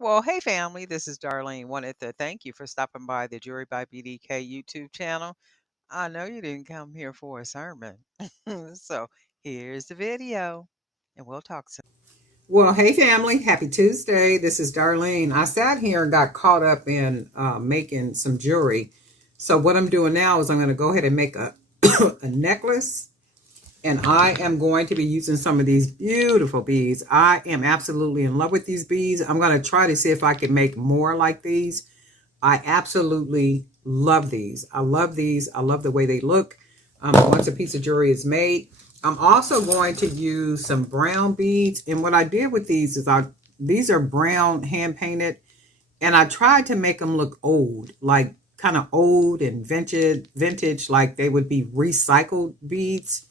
Well, hey family, this is Darlene. Wanted to thank you for stopping by the Jewelry by BDK YouTube channel. I know you didn't come here for a sermon. So here's the video, and we'll talk soon. Well, hey family, happy Tuesday. This is Darlene. I sat here and got caught up in making some jewelry. So what I'm doing now is I'm going to go ahead and make a, a necklace. And I am going to be using some of these beautiful beads. I am absolutely in love with these beads. I'm going to try to see if I can make more like these. I absolutely love these. I love these. I love the way they look. Once a piece of jewelry is made. I'm also going to use some brown beads. And what I did with these is these are brown hand painted. And I tried to make them look old, like kind of old and vintage, like they would be recycled beads.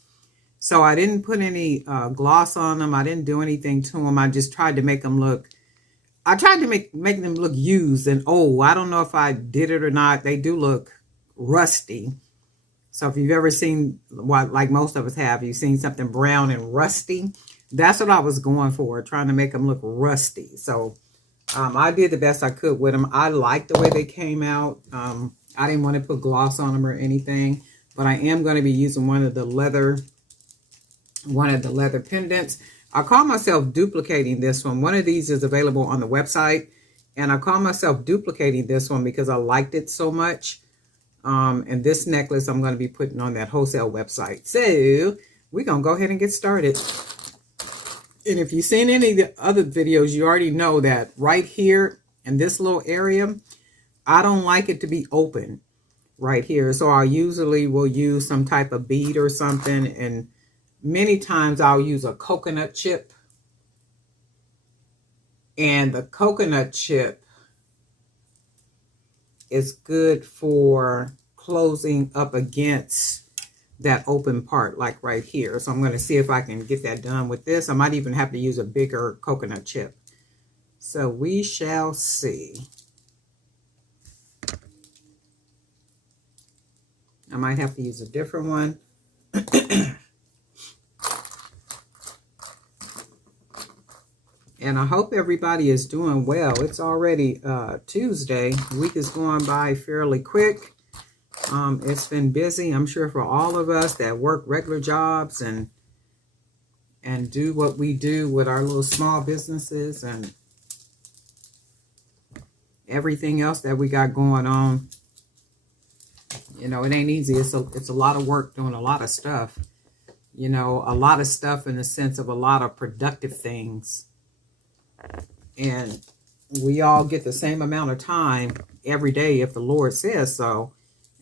So I didn't put any gloss on them. I didn't do anything to them. I just tried to make them look, I tried to make them look used and old. I don't know if I did it or not. They do look rusty. So if you've ever seen, what, like most of us have, you've seen something brown and rusty. That's what I was going for, trying to make them look rusty. So I did the best I could with them. I like the way they came out. I didn't want to put gloss on them or anything, but I am going to be using one of the leather pendants. I call myself duplicating this one. One of these is available on the website, and I call myself duplicating this one because I liked it so much. And this necklace I'm going to be putting on that wholesale website. So we're going to go ahead and get started. And if you've seen any of the other videos, you already know that right here in this little area, I don't like it to be open right here. So I usually will use some type of bead or something, and many times I'll use a coconut chip. And the coconut chip is good for closing up against that open part, like right here. So I'm going to see if I can get that done with this. I might even have to use a bigger coconut chip. So we shall see. I might have to use a different one. And I hope everybody is doing well. It's already Tuesday. The week is going by fairly quick. It's been busy, I'm sure, for all of us that work regular jobs and do what we do with our little small businesses and everything else that we got going on. You know, it ain't easy. It's a lot of work doing a lot of stuff. You know, a lot of stuff in the sense of a lot of productive things. And we all get the same amount of time every day if the Lord says so.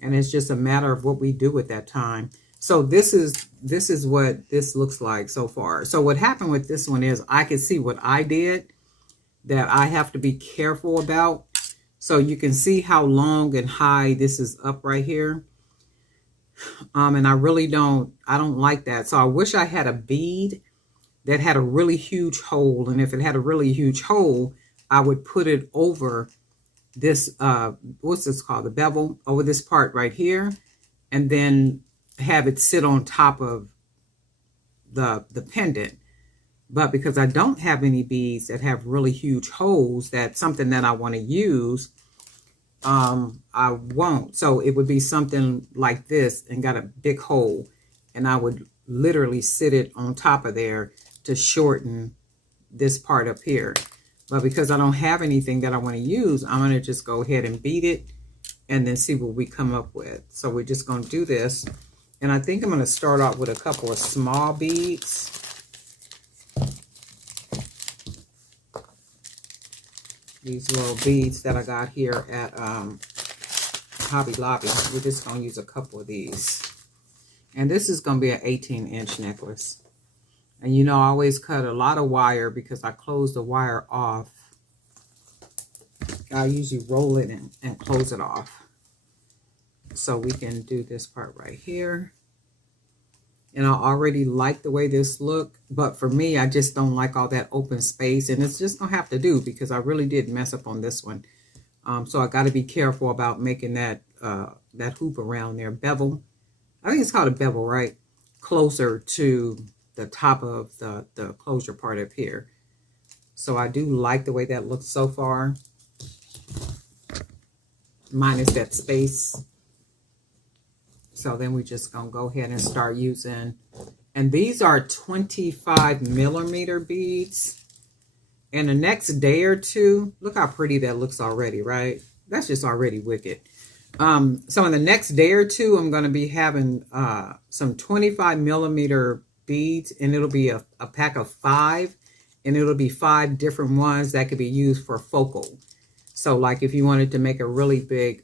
And it's just a matter of what we do with that time. So this is what this looks like so far. So what happened with this one is I could see what I did that I have to be careful about. So you can see how long and high this is up right here. And I don't like that. So I wish I had a bead that had a really huge hole. And if it had a really huge hole, I would put it over this, what's this called? The bevel, over this part right here. And then have it sit on top of the pendant. But because I don't have any beads that have really huge holes, that's something that I want to use, I won't. So it would be something like this and got a big hole. And I would literally sit it on top of there to shorten this part up here. But because I don't have anything that I want to use, I'm going to just go ahead and beat it and then see what we come up with. So we're just going to do this. And I think I'm going to start off with a couple of small beads. These little beads that I got here at Hobby Lobby. We're just going to use a couple of these. And this is going to be an 18-inch necklace. And you know, I always cut a lot of wire because I close the wire off. I usually roll it and close it off. So we can do this part right here. And I already like the way this look, but for me, I just don't like all that open space. And it's just going to have to do because I really did mess up on this one. So I got to be careful about making that that hoop around there. Bevel. I think it's called a bevel, right? Closer to the top of the closure part up here. So I do like the way that looks so far. Minus that space. So then we're just going to go ahead and start using. And these are 25 millimeter beads. And the next day or two, look how pretty that looks already, right? That's just already wicked. So in the next day or two, I'm going to be having some 25 millimeter beads, and it'll be a pack of 5, and it'll be 5 different ones that could be used for focal. So like if you wanted to make a really big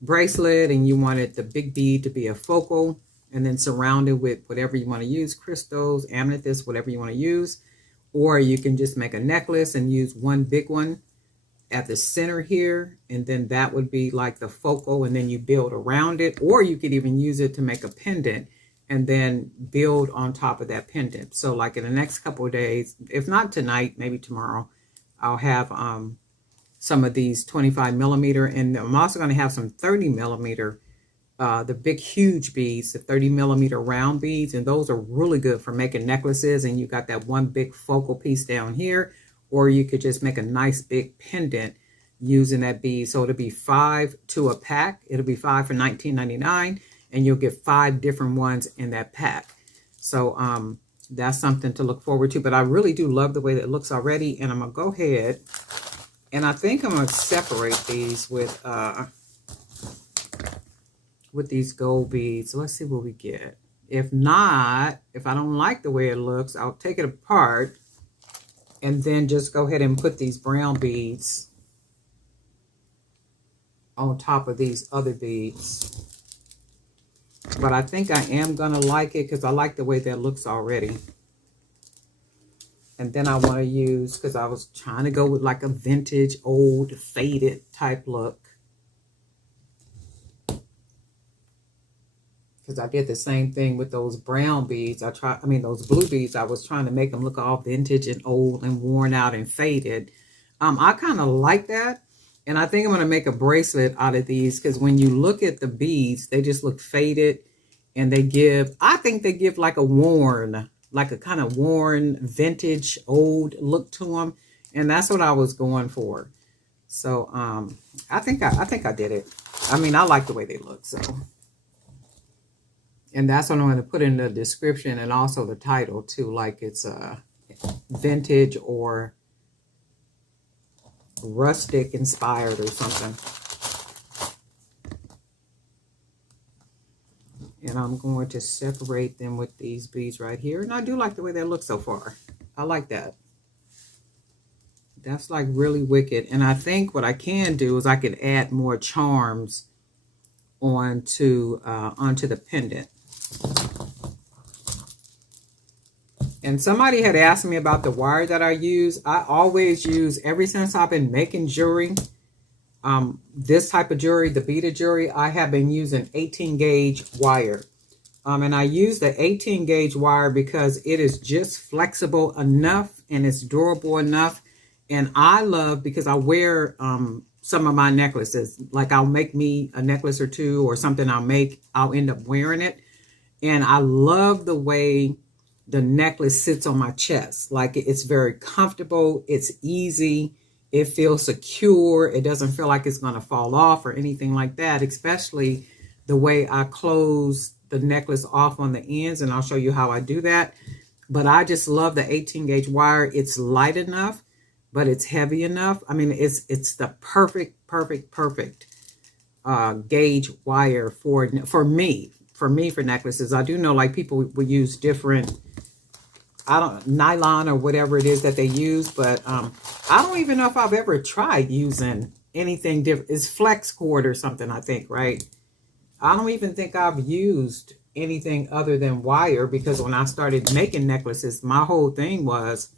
bracelet and you wanted the big bead to be a focal, and then surround it with whatever you want to use, crystals, amethyst, whatever you want to use. Or you can just make a necklace and use one big one at the center here, and then that would be like the focal, and then you build around it. Or you could even use it to make a pendant and then build on top of that pendant. So like in the next couple of days, if not tonight, maybe tomorrow, I'll have some of these 25 millimeter, and I'm also going to have some 30 millimeter, the big huge beads, the 30 millimeter round beads, and those are really good for making necklaces. And you got that one big focal piece down here, or you could just make a nice big pendant using that bead. So it'll be 5 to a pack. It'll be 5 for $19.99, and you'll get 5 different ones in that pack. So that's something to look forward to. But I really do love the way that it looks already, and I'm gonna go ahead, and I think I'm gonna separate these with these gold beads. So let's see what we get. If not, if I don't like the way it looks, I'll take it apart and then just go ahead and put these brown beads on top of these other beads. But I think I am gonna like it because I like the way that looks already. And then I want to use, because I was trying to go with like a vintage, old, faded type look. Because I did the same thing with those brown beads. Those blue beads, I was trying to make them look all vintage and old and worn out and faded. I kind of like that. And I think I'm going to make a bracelet out of these, because when you look at the beads, they just look faded, and I think they give like a kind of worn, vintage, old look to them. And that's what I was going for. So I think I did it. I mean, I like the way they look, so. And that's what I'm going to put in the description and also the title too, like it's vintage or rustic inspired or something. And I'm going to separate them with these beads right here. And I do like the way they look so far. I like that. That's like really wicked. And I think what I can do is I can add more charms onto the pendant. And somebody had asked me about the wire that I use. I always use, ever since I've been making jewelry, this type of jewelry, the beaded jewelry, I have been using 18 gauge wire. And I use the 18 gauge wire because it is just flexible enough and it's durable enough. And I love, because I wear some of my necklaces, like I'll make me a necklace or two or something I'll end up wearing it. And I love the way the necklace sits on my chest. Like it's very comfortable. It's easy. It feels secure. It doesn't feel like it's going to fall off or anything like that, especially the way I close the necklace off on the ends. And I'll show you how I do that. But I just love the 18 gauge wire. It's light enough, but it's heavy enough. I mean, it's the perfect gauge wire for me for necklaces. I do know like people would use different, nylon or whatever it is that they use, but I don't even know if I've ever tried using anything different. It's flex cord or something, I think, right? I don't even think I've used anything other than wire, because when I started making necklaces, my whole thing was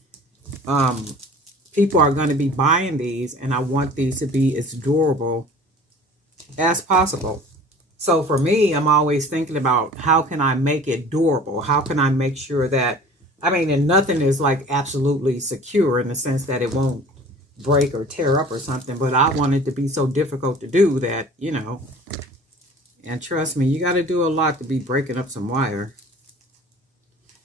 people are going to be buying these, and I want these to be as durable as possible. So for me, I'm always thinking about how can I make it durable? How can I make sure that, and nothing is like absolutely secure in the sense that it won't break or tear up or something, but I want it to be so difficult to do that, and trust me, you got to do a lot to be breaking up some wire.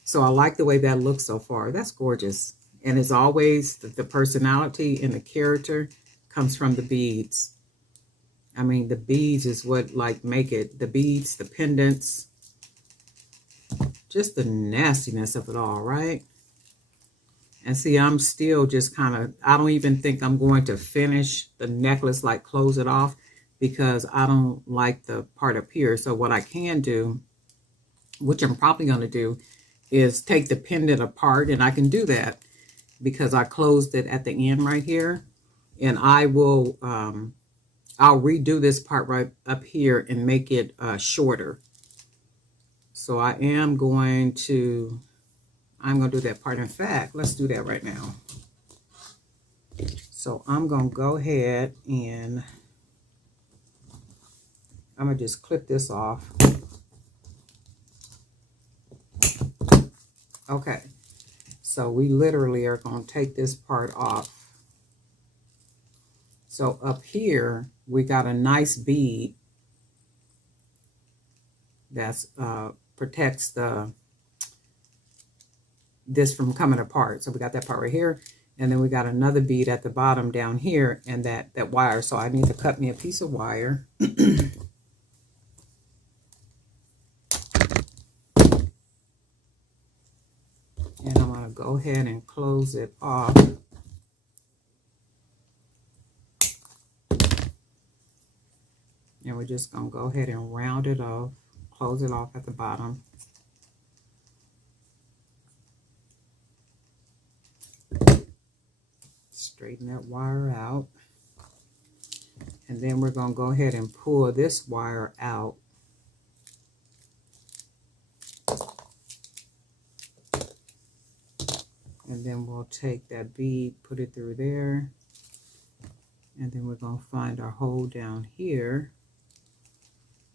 So I like the way that looks so far. That's gorgeous. And as always, the personality and the character comes from the beads. I mean, the beads is what like make it. The beads, the pendants, just the nastiness of it all, right? And see, I'm still just kind of, I don't even think I'm going to finish the necklace, like close it off, because I don't like the part up here. So what I can do, which I'm probably going to do, is take the pendant apart, and I can do that because I closed it at the end right here. And I will, I'll redo this part right up here and make it shorter. So I'm going to do that part. In fact, let's do that right now. So I'm going to go ahead and I'm going to just clip this off. Okay, so we literally are going to take this part off. So up here, we got a nice bead that protects this from coming apart. So we got that part right here. And then we got another bead at the bottom down here and that wire. So I need to cut me a piece of wire. And I'm going to go ahead and close it off. And we're just going to go ahead and round it off, close it off at the bottom. Straighten that wire out. And then we're going to go ahead and pull this wire out. And then we'll take that bead, put it through there. And then we're going to find our hole down here.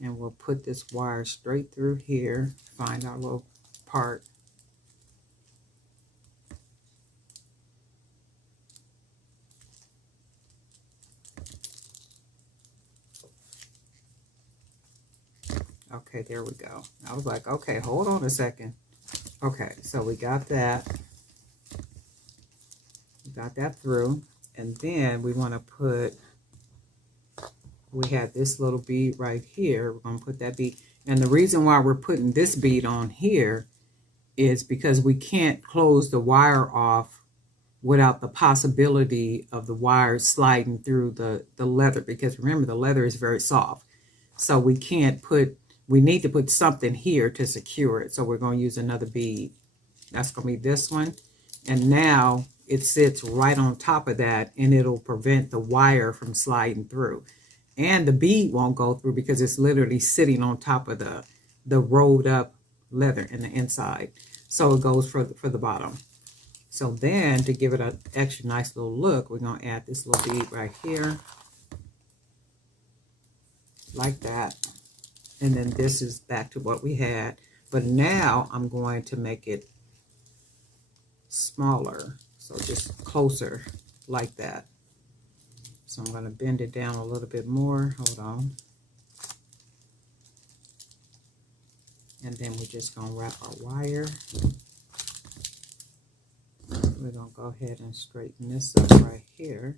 And we'll put this wire straight through here, find our little part. Okay, there we go. I was like, okay, hold on a second. Okay, so we got that. We got that through. And then we want to put, we have this little bead right here. We're going to put that bead. And the reason why we're putting this bead on here is because we can't close the wire off without the possibility of the wire sliding through the leather. Because remember, the leather is very soft. So we can't put, we need to put something here to secure it. So we're going to use another bead. That's going to be this one. And now it sits right on top of that, and it'll prevent the wire from sliding through. And the bead won't go through because it's literally sitting on top of the rolled up leather in the inside. So it goes for the bottom. So then to give it an extra nice little look, we're going to add this little bead right here. Like that. And then this is back to what we had. But now I'm going to make it smaller. So just closer like that. So I'm going to bend it down a little bit more. Hold on. And then we're just going to wrap our wire. We're going to go ahead and straighten this up right here.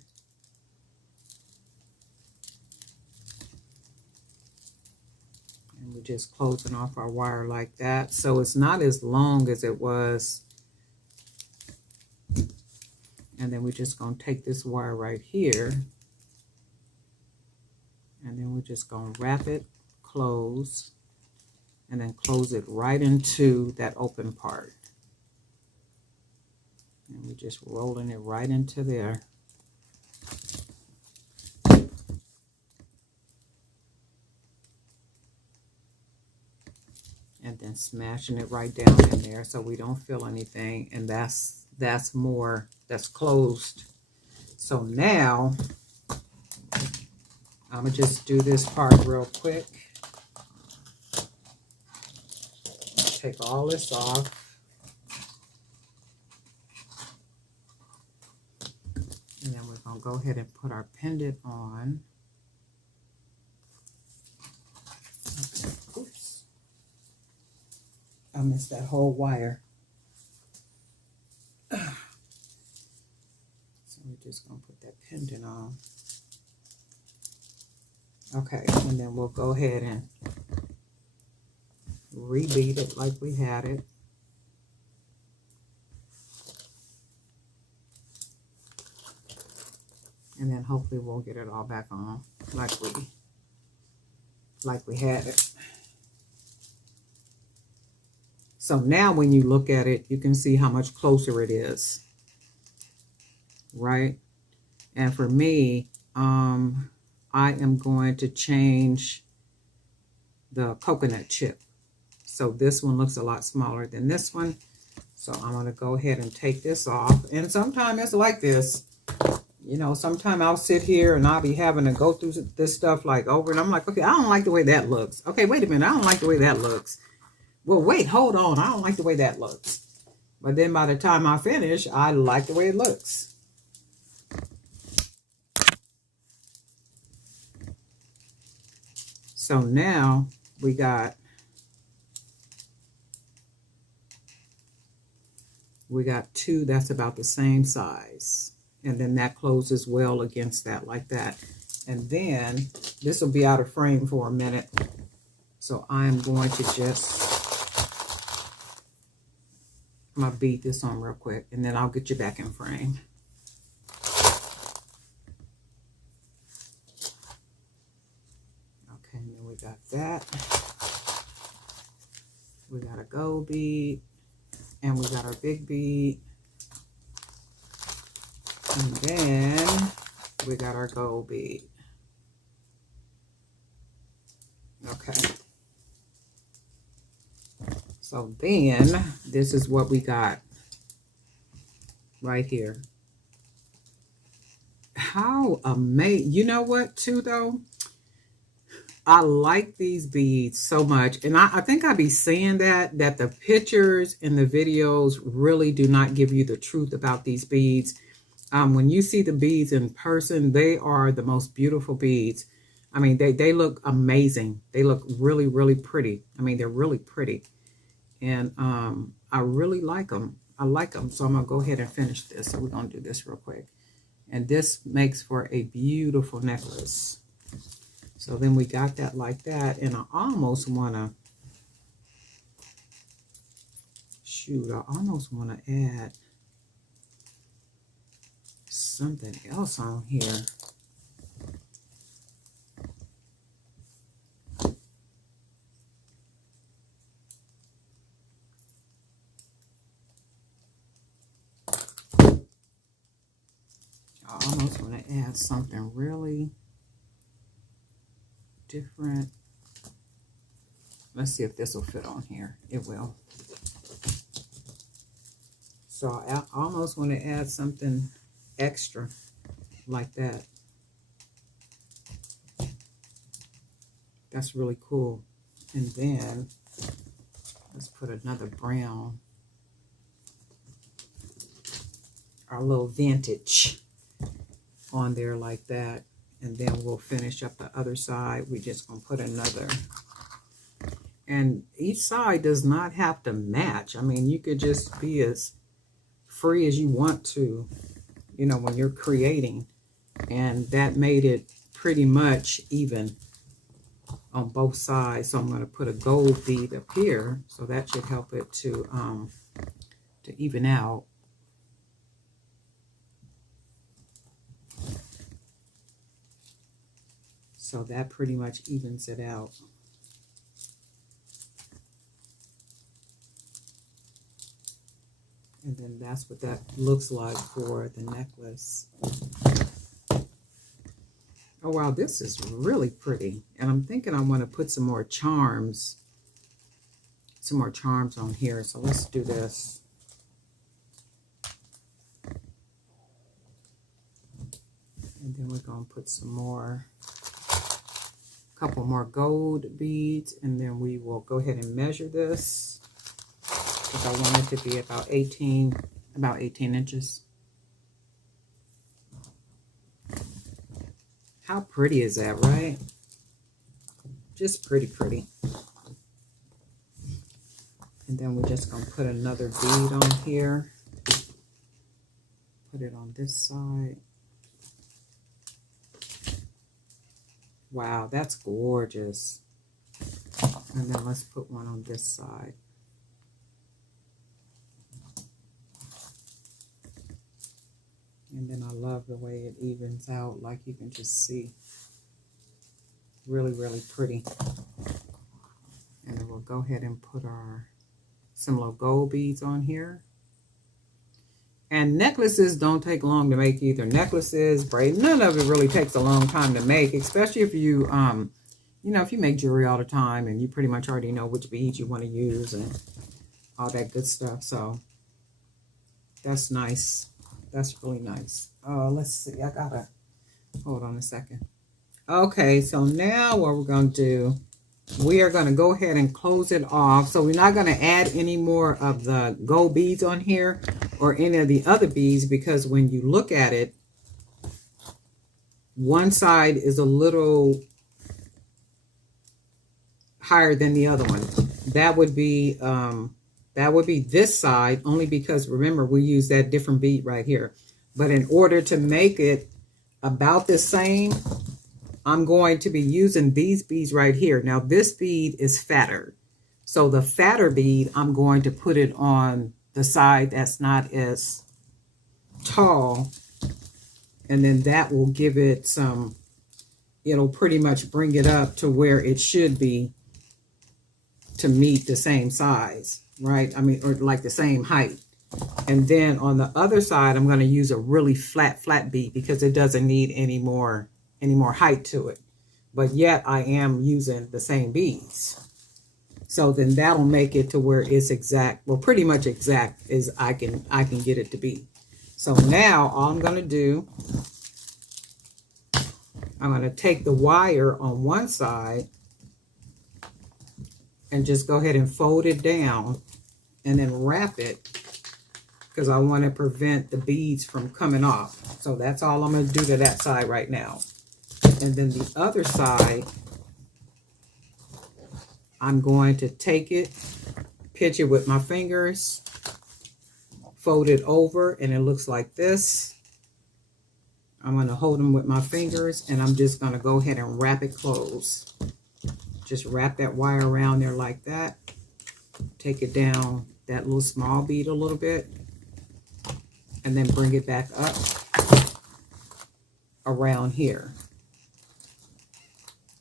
And we're just closing off our wire like that. So it's not as long as it was. And then we're just going to take this wire right here. And then we're just going to wrap it, close, and then close it right into that open part. And we're just rolling it right into there. And then smashing it right down in there so we don't feel anything. And that's more, that's closed. So now I'm gonna just do this part real quick. Take all this off. And then we're gonna go ahead and put our pendant on. Okay. Oops. I missed that whole wire. just going to put that pendant on. Okay, and then we'll go ahead and rebead it like we had it. And then hopefully we'll get it all back on like we had it. So now when you look at it, you can see how much closer it is, right? And for me, I am going to change the coconut chip. So this one looks a lot smaller than this one. So I'm going to go ahead and take this off. And sometimes it's like this. You know, sometimes I'll sit here and I'll be having to go through this stuff like over. And I'm like, okay, I don't like the way that looks. Okay, wait a minute. I don't like the way that looks. Well, wait, hold on. I don't like the way that looks. But then by the time I finish, I like the way it looks. So now we got two that's about the same size. And then that closes well against that like that. And then this will be out of frame for a minute. So I'm going to I'm going to bead this on real quick and then I'll get you back in frame. Okay, and then we got that. We got a gold bead and we got our big bead. And then we got our gold bead. Okay. So then this is what we got right here. How amazing. You know what too though? I like these beads so much. And I think I be saying that the pictures and the videos really do not give you the truth about these beads. When you see the beads in person, they are the most beautiful beads. I mean, they look amazing. They look really, really pretty. I mean, they're really pretty. And I really like them. I like them. So I'm going to go ahead and finish this. So we're going to do this real quick. And this makes for a beautiful necklace. So then we got that like that. And I almost want to, I almost want to add something else on here. I almost want to add something really different. Let's see if this will fit on here. It will. So I almost want to add something extra like that. That's really cool. And then let's put another brown, our little vintage on there like that. And then we'll finish up the other side. We're just going to put another. And each side does not have to match. I mean, you could just be as free as you want to, you know, when you're creating. And that made it pretty much even on both sides. So I'm going to put a gold bead up here. So that should help it to even out. So that pretty much evens it out. And then that's what that looks like for the necklace. Oh, wow, this is really pretty. And I'm thinking I want to put some more charms on here. So let's do this. And then we're going to put a couple more gold beads, and then we will go ahead and measure this because I want it to be about 18 inches. How pretty is that, right? Just pretty. And then we're just going to put another bead on here. Put it on this side. Wow, that's gorgeous. And then let's put one on this side. And then I love the way it evens out, like you can just see. Really, really pretty. And then we'll go ahead and put some little gold beads on here. And necklaces don't take long to make either. Necklaces, braids, none of it really takes a long time to make, especially if you, if you make jewelry all the time and you pretty much already know which beads you want to use and all that good stuff. So that's nice. That's really nice. Let's see. Hold on a second. Okay, so now what we're going to do, we are going to go ahead and close it off. So we're not going to add any more of the gold beads on here or any of the other beads, because when you look at it, one side is a little higher than the other one. That would be this side, only because remember we use that different bead right here. But in order to make it about the same, I'm going to be using these beads right here. Now this bead is fatter. So the fatter bead, I'm going to put it on the side that's not as tall. And then that will give it some, it'll pretty much bring it up to where it should be to meet the same size, right? I mean, or like the same height. And then on the other side, I'm going to use a really flat bead because it doesn't need any more height to it. But yet I am using the same beads. So then that'll make it to where it's exact, well, pretty much exact as I can get it to be. So now all I'm going to do, I'm going to take the wire on one side and just go ahead and fold it down and then wrap it, because I want to prevent the beads from coming off. So that's all I'm going to do to that side right now. And then the other side, I'm going to take it, pinch it with my fingers, fold it over, and it looks like this. I'm going to hold them with my fingers, and I'm just going to go ahead and wrap it closed. Just wrap that wire around there like that. Take it down that little small bead a little bit, and then bring it back up around here.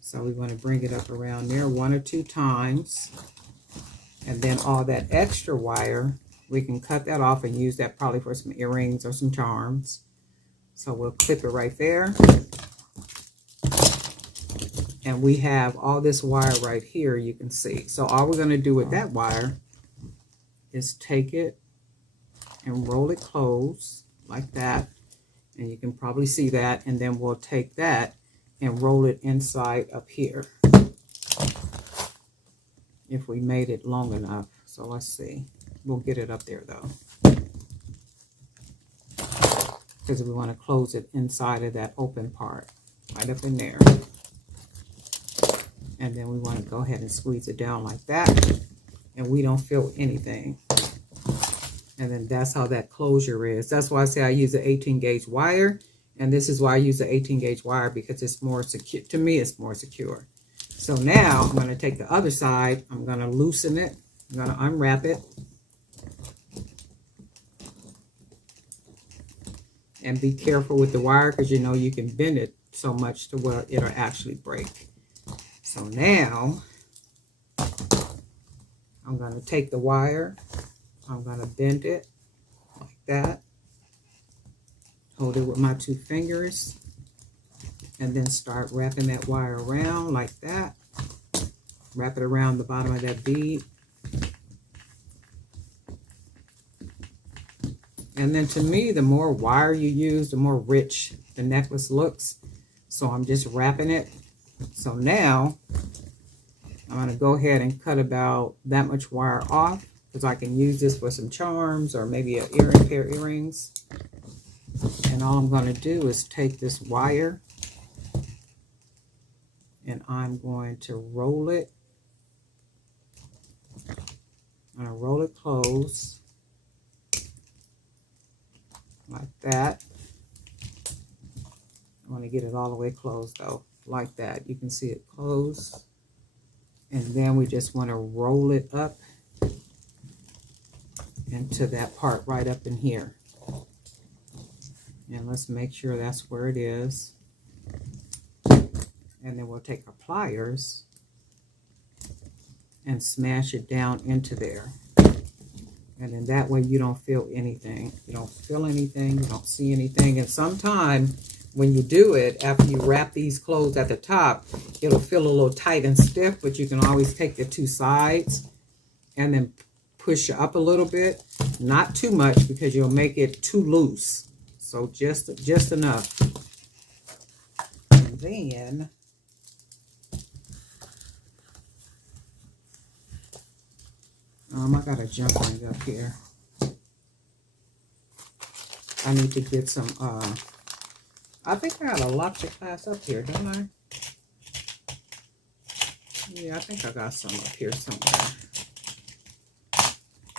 So we want to bring it up around there 1 or 2 times. And then all that extra wire, we can cut that off and use that probably for some earrings or some charms. So we'll clip it right there. And we have all this wire right here, you can see. So all we're going to do with that wire is take it and roll it close like that. And you can probably see that. And then we'll take that and roll it inside up here, if we made it long enough. So let's see. We'll get it up there though, because we want to close it inside of that open part, right up in there. And then we want to go ahead and squeeze it down like that, and we don't feel anything. And then that's how that closure is. That's why I say I use an 18 gauge wire. And this is why I use the 18 gauge wire, because it's more secure. To me, it's more secure. So now I'm going to take the other side. I'm going to loosen it. I'm going to unwrap it. And be careful with the wire, because you know you can bend it so much to where it'll actually break. So now I'm going to take the wire. I'm going to bend it like that. Hold it with my 2 fingers, and then start wrapping that wire around like that. Wrap it around the bottom of that bead. And then to me, the more wire you use, the more rich the necklace looks. So I'm just wrapping it. So now I'm going to go ahead and cut about that much wire off, because I can use this for some charms or maybe a pair of earrings. And all I'm going to do is take this wire and I'm going to roll it. I'm going to roll it close like that. I want to get it all the way closed though. like that. You can see it close. And then we just want to roll it up into that part right up in here. And let's make sure that's where it is. And then we'll take our pliers and smash it down into there. And then that way you don't feel anything. You don't feel anything, you don't see anything. And sometimes when you do it, after you wrap these clothes at the top, it'll feel a little tight and stiff, but you can always take the two sides and then push up a little bit. Not too much because you'll make it too loose. So just enough. And then I got a jump ring up here. I need to get some, I think I got a lobster class up here, don't I? Yeah, I think I got some up here somewhere.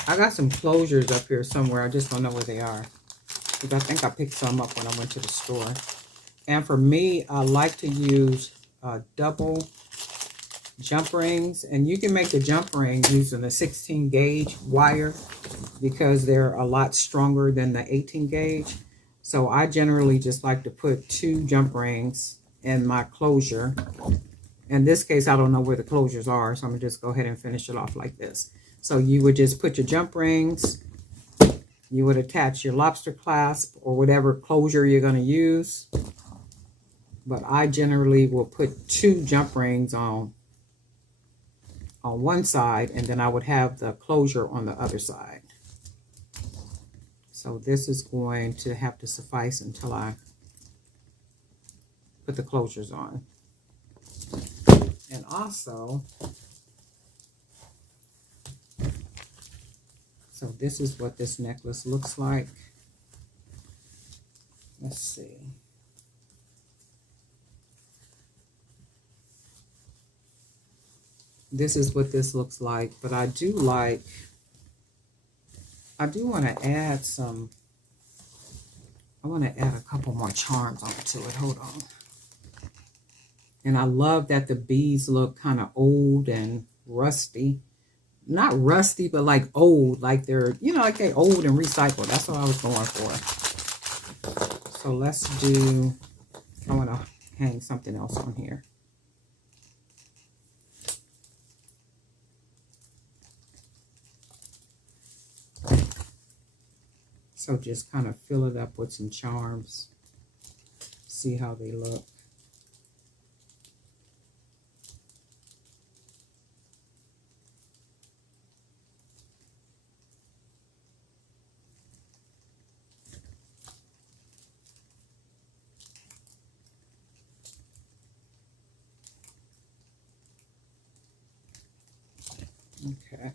I got some closures up here somewhere. I just don't know where they are. Because I think I picked some up when I went to the store. And for me, I like to use double jump rings. And you can make the jump ring using a 16 gauge wire because they're a lot stronger than the 18 gauge. So I generally just like to put 2 jump rings in my closure. In this case, I don't know where the closures are, so I'm going to just go ahead and finish it off like this. So you would just put your jump rings, you would attach your lobster clasp or whatever closure you're going to use. But I generally will put 2 jump rings on one side, and then I would have the closure on the other side. So this is going to have to suffice until I put the closures on. And also, so this is what this necklace looks like. Let's see. This is what this looks like, but I do want to add some, I want to add a couple more charms onto it. Hold on. And I love that the beads look kind of old and rusty. Not rusty, but like old, like they're, you know, like they're old and recycled. That's what I was going for. So let's do, I want to hang something else on here. So just kind of fill it up with some charms. See how they look. Okay.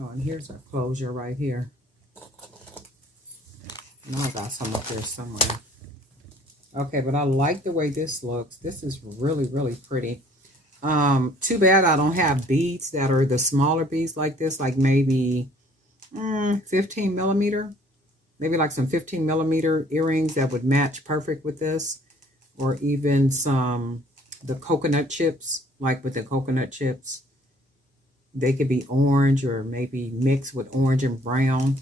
Oh, and here's our closure right here. Now I got some up there somewhere. Okay, but I like the way this looks. This is really, really pretty. Too bad I don't have beads that are the smaller beads like this, like maybe 15 millimeter. Maybe like some 15 millimeter earrings that would match perfect with this. Or even the coconut chips, like with the coconut chips. They could be orange or maybe mixed with orange and brown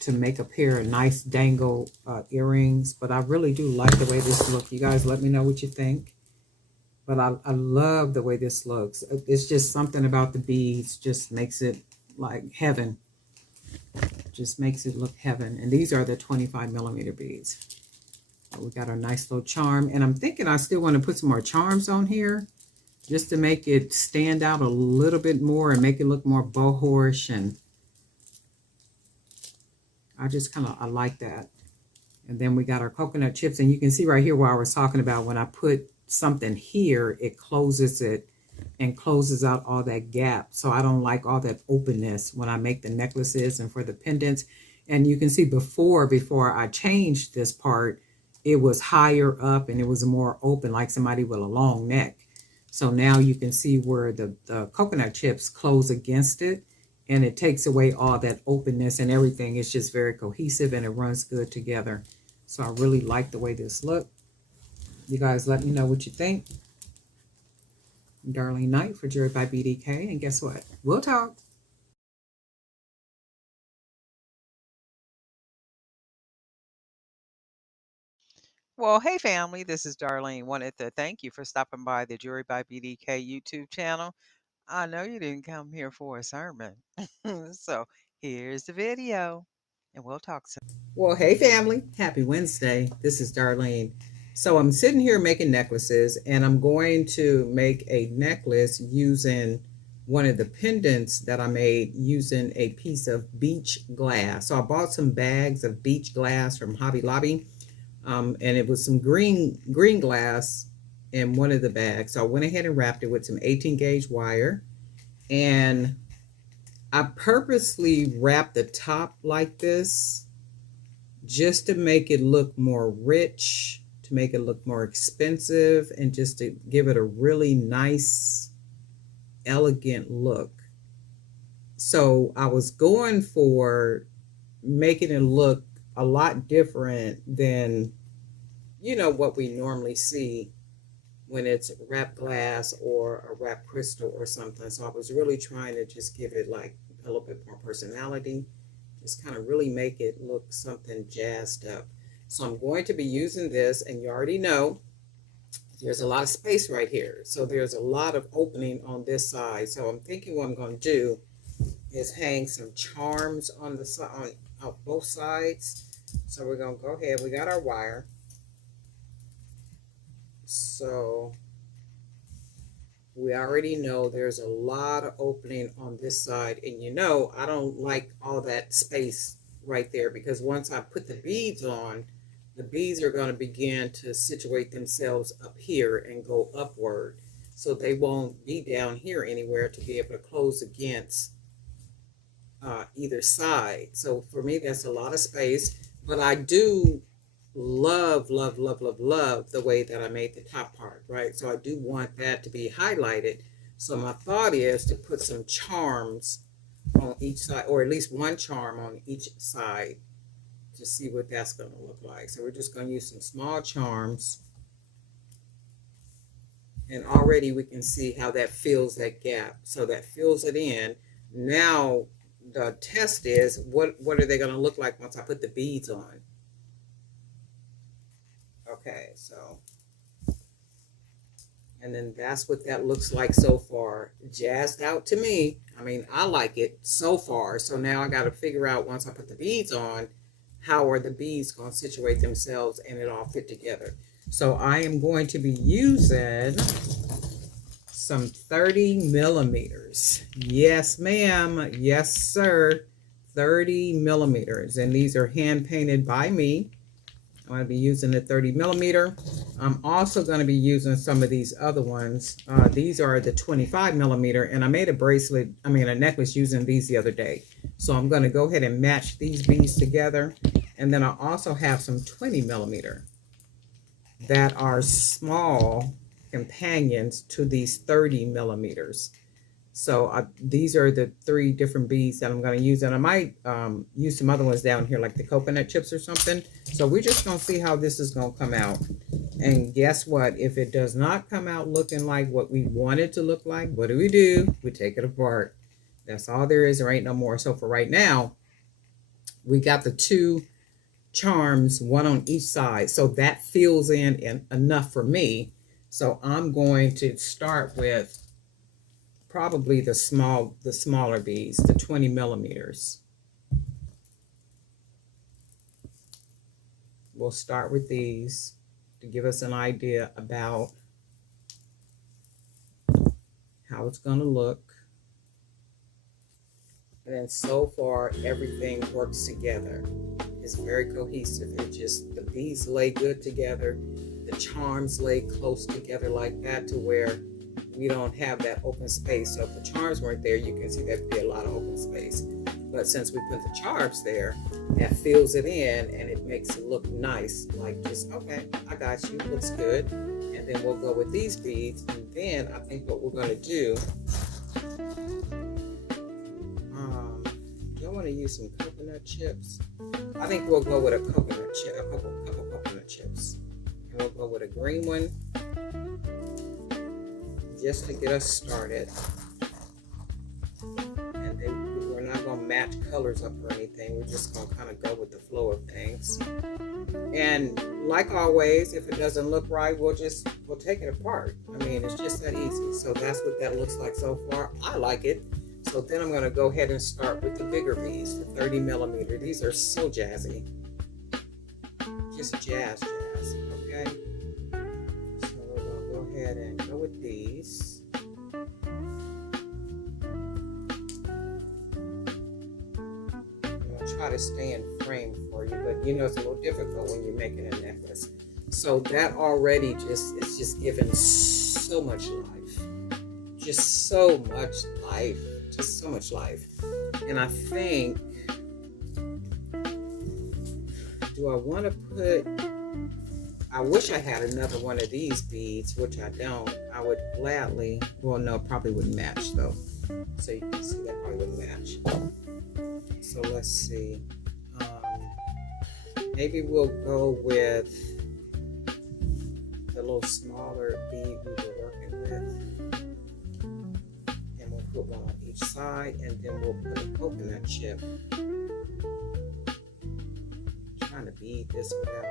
to make a pair of nice dangle earrings. But I really do like the way this looks. You guys let me know what you think. But I love the way this looks. It's just something about the beads just makes it like heaven. Just makes it look heaven. And these are the 25 millimeter beads. So we got our nice little charm. And I'm thinking I still want to put some more charms on here, just to make it stand out a little bit more and make it look more boho-ish. And I just I like that. And then we got our coconut chips. And you can see right here where I was talking about when I put something here, it closes it and closes out all that gap. So I don't like all that openness when I make the necklaces and for the pendants. And you can see before I changed this part, it was higher up and it was more open, like somebody with a long neck. So now you can see where the coconut chips close against it and it takes away all that openness and everything. It's just very cohesive and it runs good together. So I really like the way this looks. You guys let me know what you think. Darlene Knight for Jewelry by BDK. And guess what? We'll talk. Well, hey family, this is Darlene. Wanted to thank you for stopping by the Jewelry by BDK YouTube channel. I know you didn't come here for a sermon. So here's the video, and we'll talk soon. Well, hey family, happy Wednesday. This is Darlene. So I'm sitting here making necklaces, and I'm going to make a necklace using one of the pendants that I made using a piece of beach glass. So I bought some bags of beach glass from Hobby Lobby, and it was some green glass in one of the bags. So I went ahead and wrapped it with some 18 gauge wire, and I purposely wrapped the top like this just to make it look more rich, to make it look more expensive, and just to give it a really nice, elegant look. So I was going for making it look a lot different than, what we normally see when it's wrapped glass or a wrapped crystal or something. So I was really trying to just give it like a little bit more personality, just kind of really make it look something jazzed up. So I'm going to be using this, and you already know there's a lot of space right here. So there's a lot of opening on this side. So I'm thinking what I'm going to do is hang some charms on the side, on both sides. So we're going to go ahead. We got our wire. So we already know there's a lot of opening on this side, and I don't like all that space right there, because once I put the beads on, the beads are going to begin to situate themselves up here and go upward, so they won't be down here anywhere to be able to close against either side. So for me, that's a lot of space, but I do love the way that I made the top part, right? So I do want that to be highlighted. So my thought is to put some charms on each side, or at least one charm on each side, to see what that's going to look like. So we're just going to use some small charms, and already we can see how that fills that gap. So that fills it in. Now the test is, what are they going to look like once I put the beads on? Okay, so, and then that's what that looks like so far. Jazzed out to me. I mean, I like it so far. So now I got to figure out, once I put the beads on, how are the beads going to situate themselves and it all fit together. So I am going to be using some 30 millimeters. Yes, ma'am. Yes, sir. 30 millimeters. And these are hand painted by me. I'm going to be using the 30 millimeter. I'm also going to be using some of these other ones. These are the 25 millimeter, and I made a necklace using these the other day. So I'm going to go ahead and match these beads together. And then I also have some 20 millimeter that are small companions to these 30 millimeters. So these are the 3 different beads that I'm going to use. And I might use some other ones down here, like the coconut chips or something. So we're just going to see how this is going to come out. And guess what? If it does not come out looking like what we want it to look like, what do? We take it apart. That's all there is. There ain't no more. So for right now, we got the 2 charms, one on each side. So that fills in enough for me. So I'm going to start with probably the smaller beads, the 20 millimeters. We'll start with these to give us an idea about how it's going to look. And then so far, everything works together. It's very cohesive. The beads lay good together. The charms lay close together like that, to where we don't have that open space. So if the charms weren't there, you can see there'd be a lot of open space. But since we put the charms there, that fills it in and it makes it look nice. Like, just, okay, I got you, looks good. And then we'll go with these beads. And then I think what we're going to do, want to use some coconut chips. I think we'll go with a coconut chip, a couple coconut chips. And we'll go with a green one just to get us started. And then we're not going to match colors up or anything. We're just going to kind of go with the flow of things. And like always, if it doesn't look right, we'll take it apart. I mean, it's just that easy. So that's what that looks like so far. I like it. So then I'm going to go ahead and start with the bigger beads, the 30 millimeter. These are so jazzy. Just jazz, okay? So we're going to go ahead and go with these. I'm going to try to stay in frame for you, but you know it's a little difficult when you're making a necklace. So that already it's just giving so much life. Just so much life. Just so much life. And I think, do I want to put, I wish I had another one of these beads, which I don't. I would gladly, well, no, probably wouldn't match though. So you can see that probably wouldn't match. So let's see. Maybe we'll go with the little smaller bead we were working with. And we'll put one on each side, and then we'll put a coconut chip. I'm trying to bead this without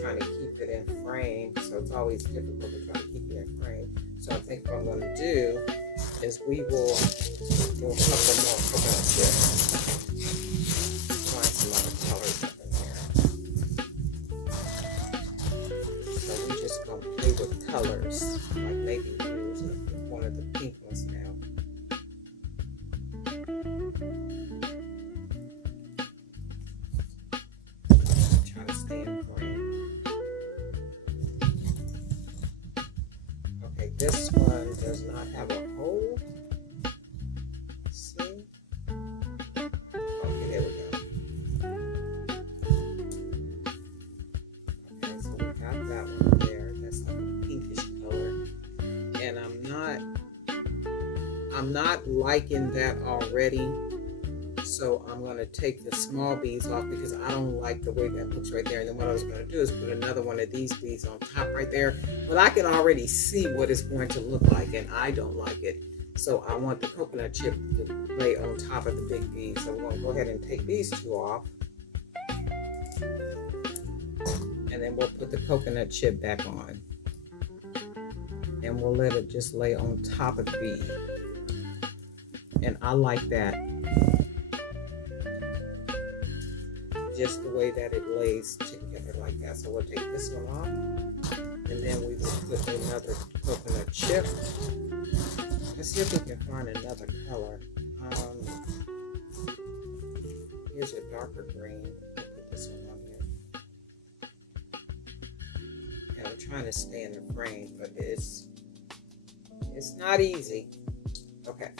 trying to keep it in frame, so it's always difficult to try to keep it in frame. So I think what I'm going to do is we will do a couple more coconut chips. Find some other colors up in here. So we're just going to play with colors, like maybe use one of the pink ones now. Try to stay in frame. Okay, this one does not have a hole. See? Okay, there we go. Okay, so we got that one there. That's like a pinkish color. And I'm not liking that already. So I'm going to take the small beads off because I don't like the way that looks right there. And then what I was going to do is put another one of these beads on top right there. But I can already see what it's going to look like, and I don't like it. So I want the coconut chip to lay on top of the big bead. So we're going to go ahead and take these two off. And then we'll put the coconut chip back on. And we'll let it just lay on top of the bead. And I like that. Just the way that it lays together like that. So we'll take this one off, and then we will put another coconut chip. Let's see if we can find another color. Here's a darker green. I'll put this one on here. And I'm trying to stay in the frame, but it's not easy. Okay,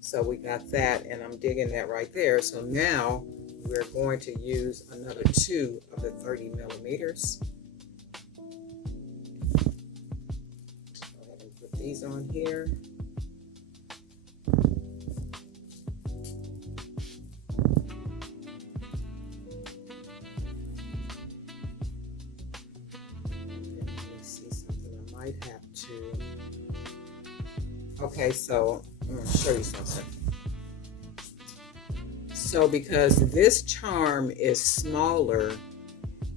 so we got that, and I'm digging that right there. So now we're going to use another 2 of the 30 millimeters. Go ahead and put these on here. Let me see something I might have to. Okay, so I'm going to show you something. So because this charm is smaller,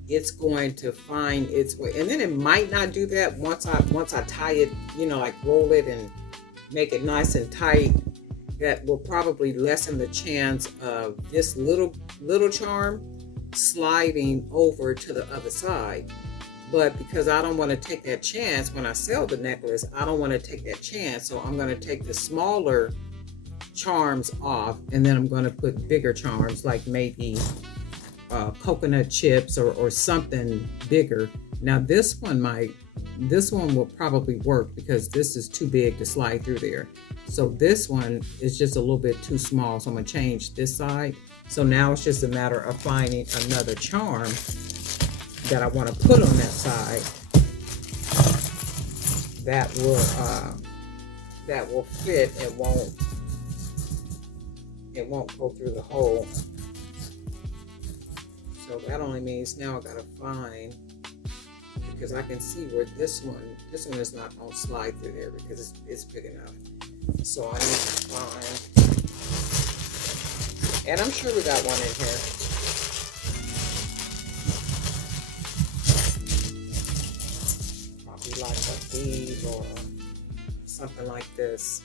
it's going to find its way. And then it might not do that once I tie it, you know, like roll it and make it nice and tight. That will probably lessen the chance of this little charm sliding over to the other side. But because I don't want to take that chance when I sell the necklace, I don't want to take that chance. So I'm going to take the smaller charms off, and then I'm going to put bigger charms, like maybe coconut chips or something bigger. Now this one will probably work because this is too big to slide through there. So this one is just a little bit too small, so I'm going to change this side. So now it's just a matter of finding another charm that I want to put on that side. that will fit. It won't go through the hole. So that only means now I gotta find, because I can see where this one is not gonna slide through there because it's big enough. So I need to find, and I'm sure we got one in here. Probably like a bead or something like this.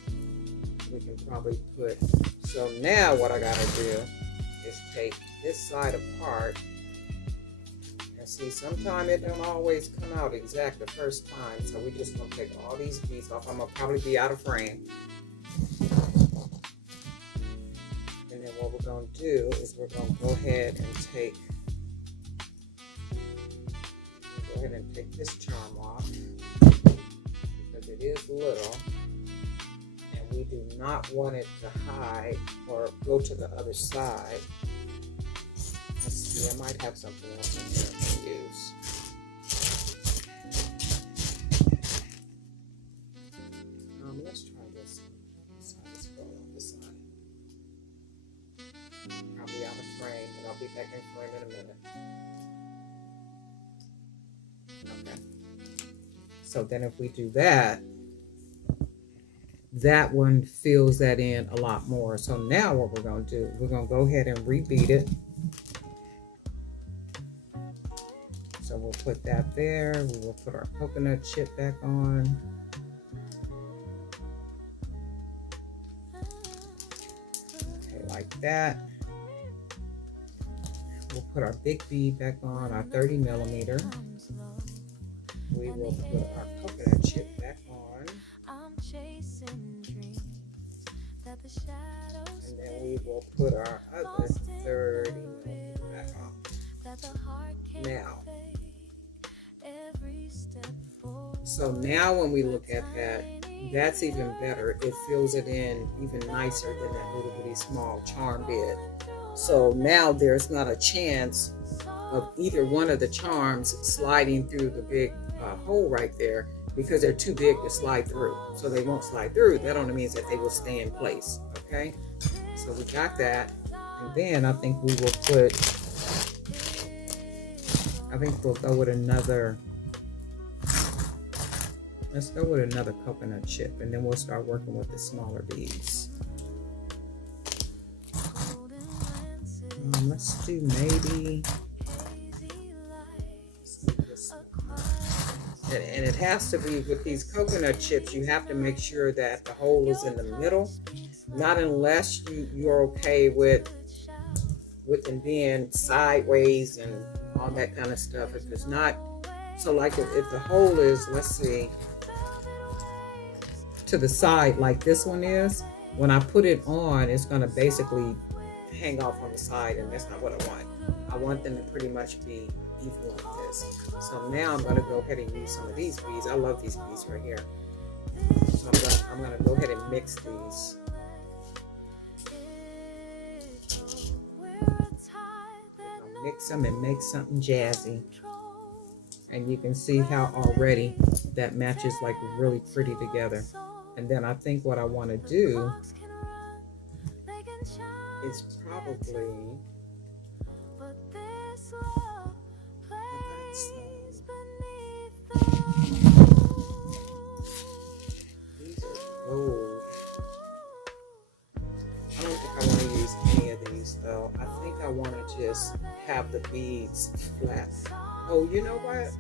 We can probably put. So now what I gotta do is take this side apart. And see, sometimes it don't always come out exact the first time. So we just gonna take all these beads off. I'm gonna probably be out of frame. And then what we're gonna do is we're gonna go ahead and take this charm off because it is little. We do not want it to hide or go to the other side. Let's see, I might have something else in here I can use. Let's try this. Let's go on this side. I'll be out of frame, but I'll be back in frame in a minute. Okay. So then if we do that, that one fills that in a lot more. So now what we're going to do, we're going to go ahead and rebead it. So we'll put that there. We will put our coconut chip back on. Okay, like that. We'll put our big bead back on, our 30 millimeter. We will put our coconut chip back on. And then we will put our other 30 millimeter back on. Now, so now when we look at that, that's even better. It fills it in even nicer than that little bitty small charm bit. So now there's not a chance of either one of the charms sliding through the big hole right there, because they're too big to slide through. So they won't slide through. That only means that they will stay in place. Okay, so we got that. And then I think we will put, we'll go with another, let's go with another coconut chip, and then we'll start working with the smaller beads. Let's do maybe, and it has to be with these coconut chips, you have to make sure that the hole is in the middle, not unless you're okay with them being sideways and all that kind of stuff. If it's not, so like if the hole is, let's see, to the side like this one is, when I put it on, it's going to basically hang off on the side, and that's not what I want. I want them to pretty much be even like this. So now I'm going to go ahead and use some of these beads. I love these beads right here. So I'm going to go ahead and mix these. Mix them and make something jazzy. And you can see how already that matches like really pretty together. And then I think what I want to do is probably, these are gold. I don't think I want to use any of these though. I think I want to just have the beads flat. Oh, you know what?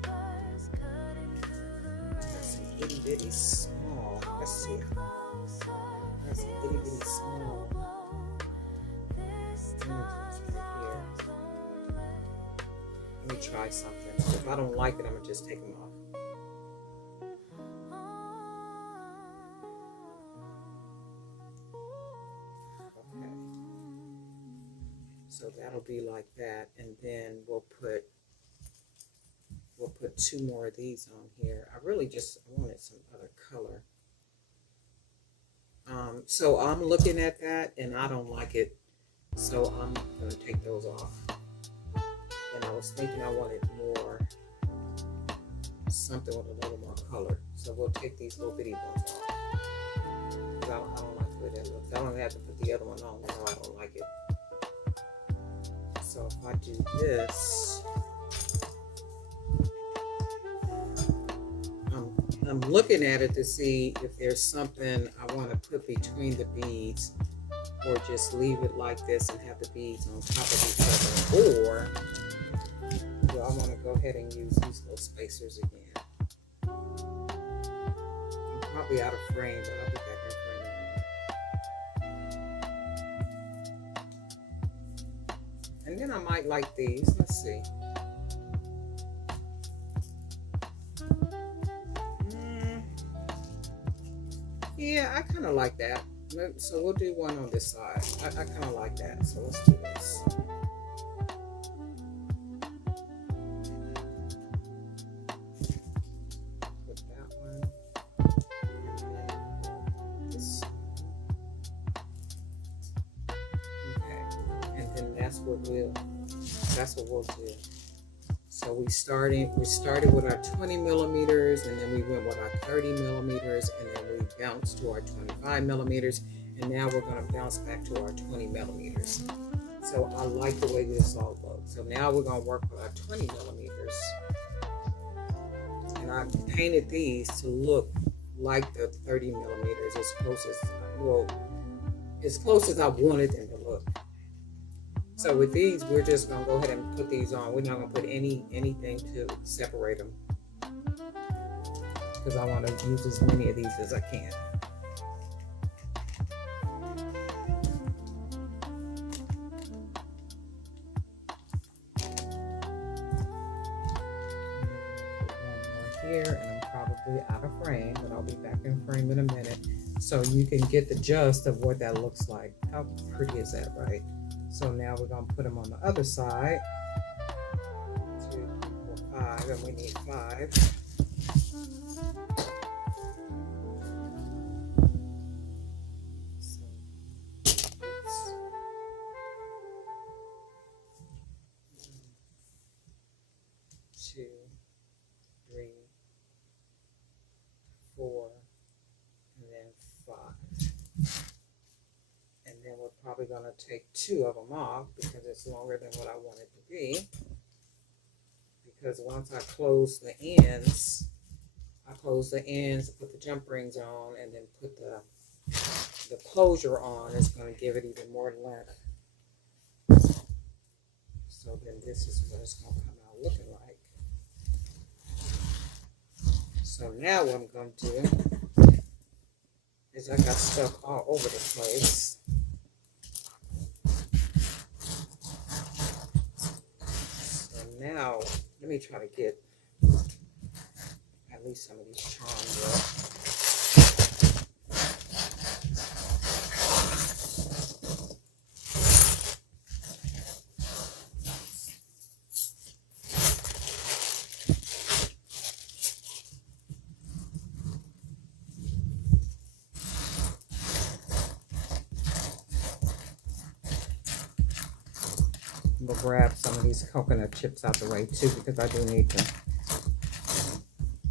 That's itty bitty small. Let's see. That's itty bitty small. Let me try something. If I don't like it, I'm gonna just take them off. Okay. So that'll be like that, and then we'll put two more of these on here. I really just wanted some other color. So I'm looking at that and I don't like it, so I'm gonna take those off. And I was thinking I wanted more something with a little more color. So we'll take these little bitty ones off. I don't like the way that looks. I don't have to put the other one on. No, I don't like it. So if I do this, I'm looking at it to see if there's something I want to put between the beads, or just leave it like this and have the beads on top of each other, or do I want to go ahead and use these little spacers again? I'm probably out of frame, but I'll be back in frame in a minute. And then I might like these. Let's see. Yeah, I kind of like that. So we'll do one on this side. I kind of like that. So let's do this. Put that one. And this. Okay. And then that's what we'll do. So we started with our 20 millimeters, and then we went with our 30 millimeters, and then we bounced to our 25 millimeters, and now we're going to bounce back to our 20 millimeters. So I like the way this all looks. So now we're going to work with our 20 millimeters, and I painted these to look like the 30 millimeters as close as I wanted them to look. So with these, we're just going to go ahead and put these on. We're not going to put anything to separate them, because I want to use as many of these as I can. One more here, and I'm probably out of frame, but I'll be back in frame in a minute, so you can get the gist of what that looks like. How pretty is that, right? So now we're going to put them on the other side. 2, 3, 4, 5, and we need 5. So, 2, 3, 4, and then 5. And then we're probably going to take 2 of them off, because it's longer than what I want it to be. Because once I close the ends, put the jump rings on, and then put the closure on, it's going to give it even more length. So then this is what it's going to come out looking like. So now what I'm going to do is, I got stuff all over the place. Now, let me try to get at least some of these charms up. We'll grab some of these coconut chips out the way too, because I do need to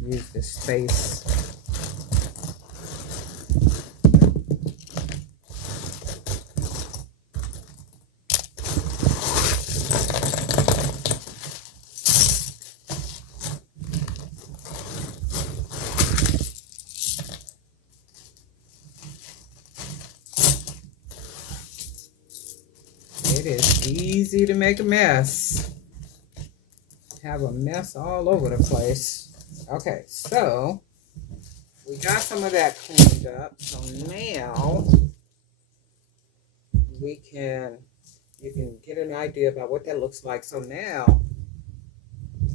use this space. It is easy to make a mess. Have a mess all over the place. Okay, so we got some of that cleaned up. So now you can get an idea about what that looks like. So now,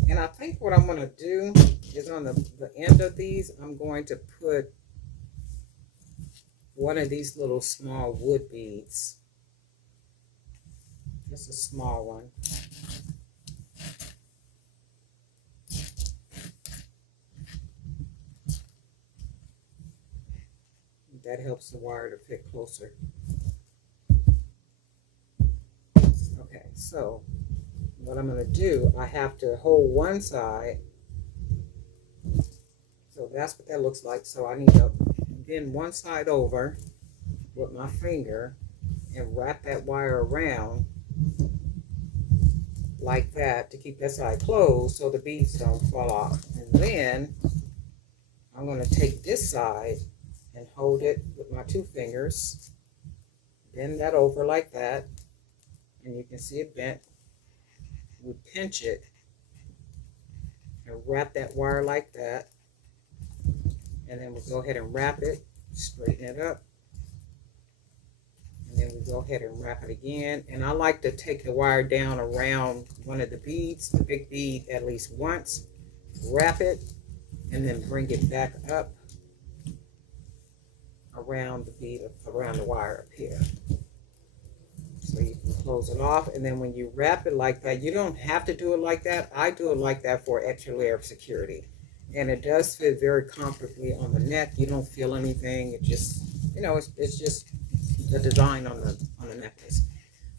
and I think what I'm going to do is, on the end of these, I'm going to put one of these little small wood beads. Just a small one. That helps the wire to fit closer. Okay, so what I'm going to do, I have to hold one side that's what that looks like. So I need to bend one side over with my finger and wrap that wire around like that to keep that side closed so the beads don't fall off. And then I'm going to take this side and hold it with my two fingers, bend that over like that, and you can see it bent. We pinch it and wrap that wire like that, and then we'll go ahead and wrap it, straighten it up, and then we go ahead and wrap it again. And I like to take the wire down around one of the beads, the big bead, at least once, wrap it, and then bring it back up around the bead, around the wire up here. So you can close it off, and then when you wrap it like that, you don't have to do it like that. I do it like that for extra layer of security. And it does fit very comfortably on the neck. You don't feel anything. It just, you know, it's just the design on the necklace.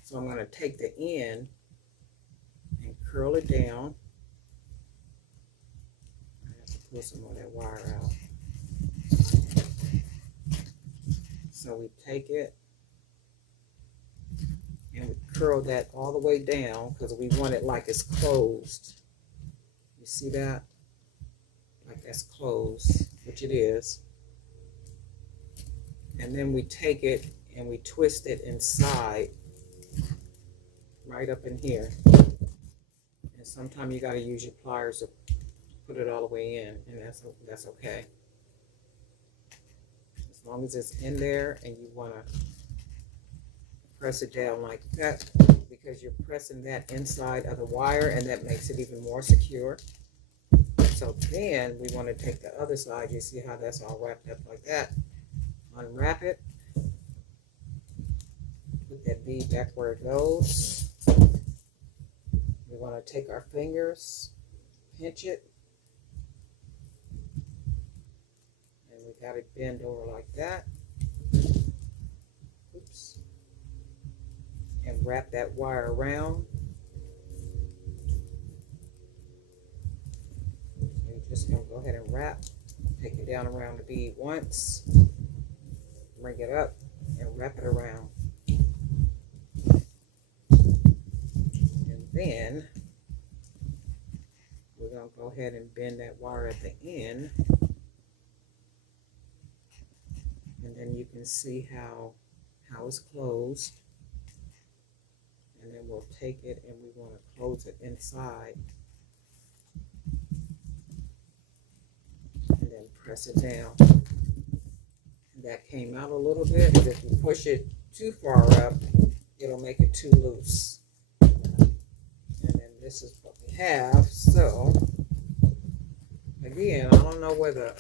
So I'm going to take the end and curl it down. I have to pull some of that wire out. So we take it and we curl that all the way down because we want it like it's closed. You see that? Like that's closed, which it is. And then we take it and we twist it inside, right up in here. And sometimes you got to use your pliers to put it all the way in, and that's okay. As long as it's in there, and you want to press it down like that, because you're pressing that inside of the wire, and that makes it even more secure. So then we want to take the other side. You see how that's all wrapped up like that. Unwrap it. Put that bead back where it goes. We want to take our fingers, pinch it, and we got it bend over like that. Oops. And wrap that wire around. So you're just going to go ahead and wrap. Take it down around the bead once. Bring it up and wrap it around. And then we're going to go ahead and bend that wire at the end. And then you can see how it's closed. And then we'll take it and we want to close it inside. And then press it down. That came out a little bit, because if you push it too far up, it'll make it too loose. And then this is what we have. So again, I don't know whether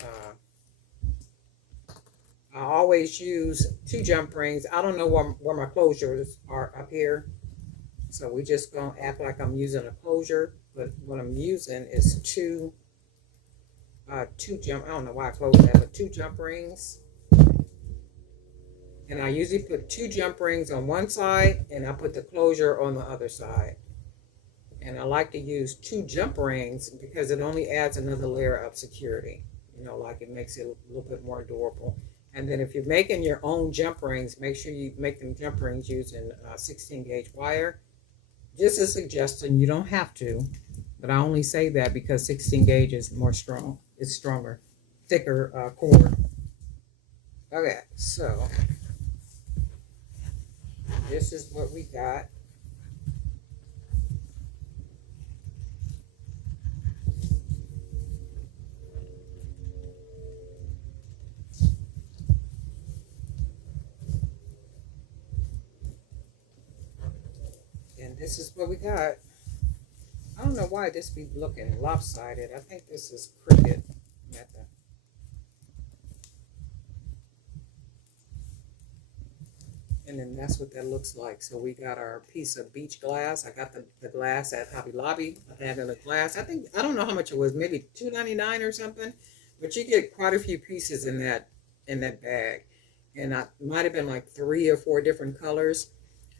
I always use 2 jump rings. I don't know where my closures are up here, so we just gonna act like I'm using a closure, but what I'm using is two jump. I don't know why I closed that, but 2 jump rings. And I usually put 2 jump rings on one side, and I put the closure on the other side. And I like to use 2 jump rings because it only adds another layer of security. You know, like it makes it a little bit more durable. And then if you're making your own jump rings, make sure you make them jump rings using 16 gauge wire. Just a suggestion, you don't have to, but I only say that because 16 gauge is more strong. It's stronger, thicker cord. Okay, so this is what we got. And this is what we got. I don't know why this be looking lopsided. I think this is crooked method. And then that's what that looks like. So we got our piece of beach glass. I got the glass at Hobby Lobby. I had the glass. I don't know how much it was, maybe $2.99 or something. But you get quite a few pieces in that bag. And I might have been like 3 or 4 different colors.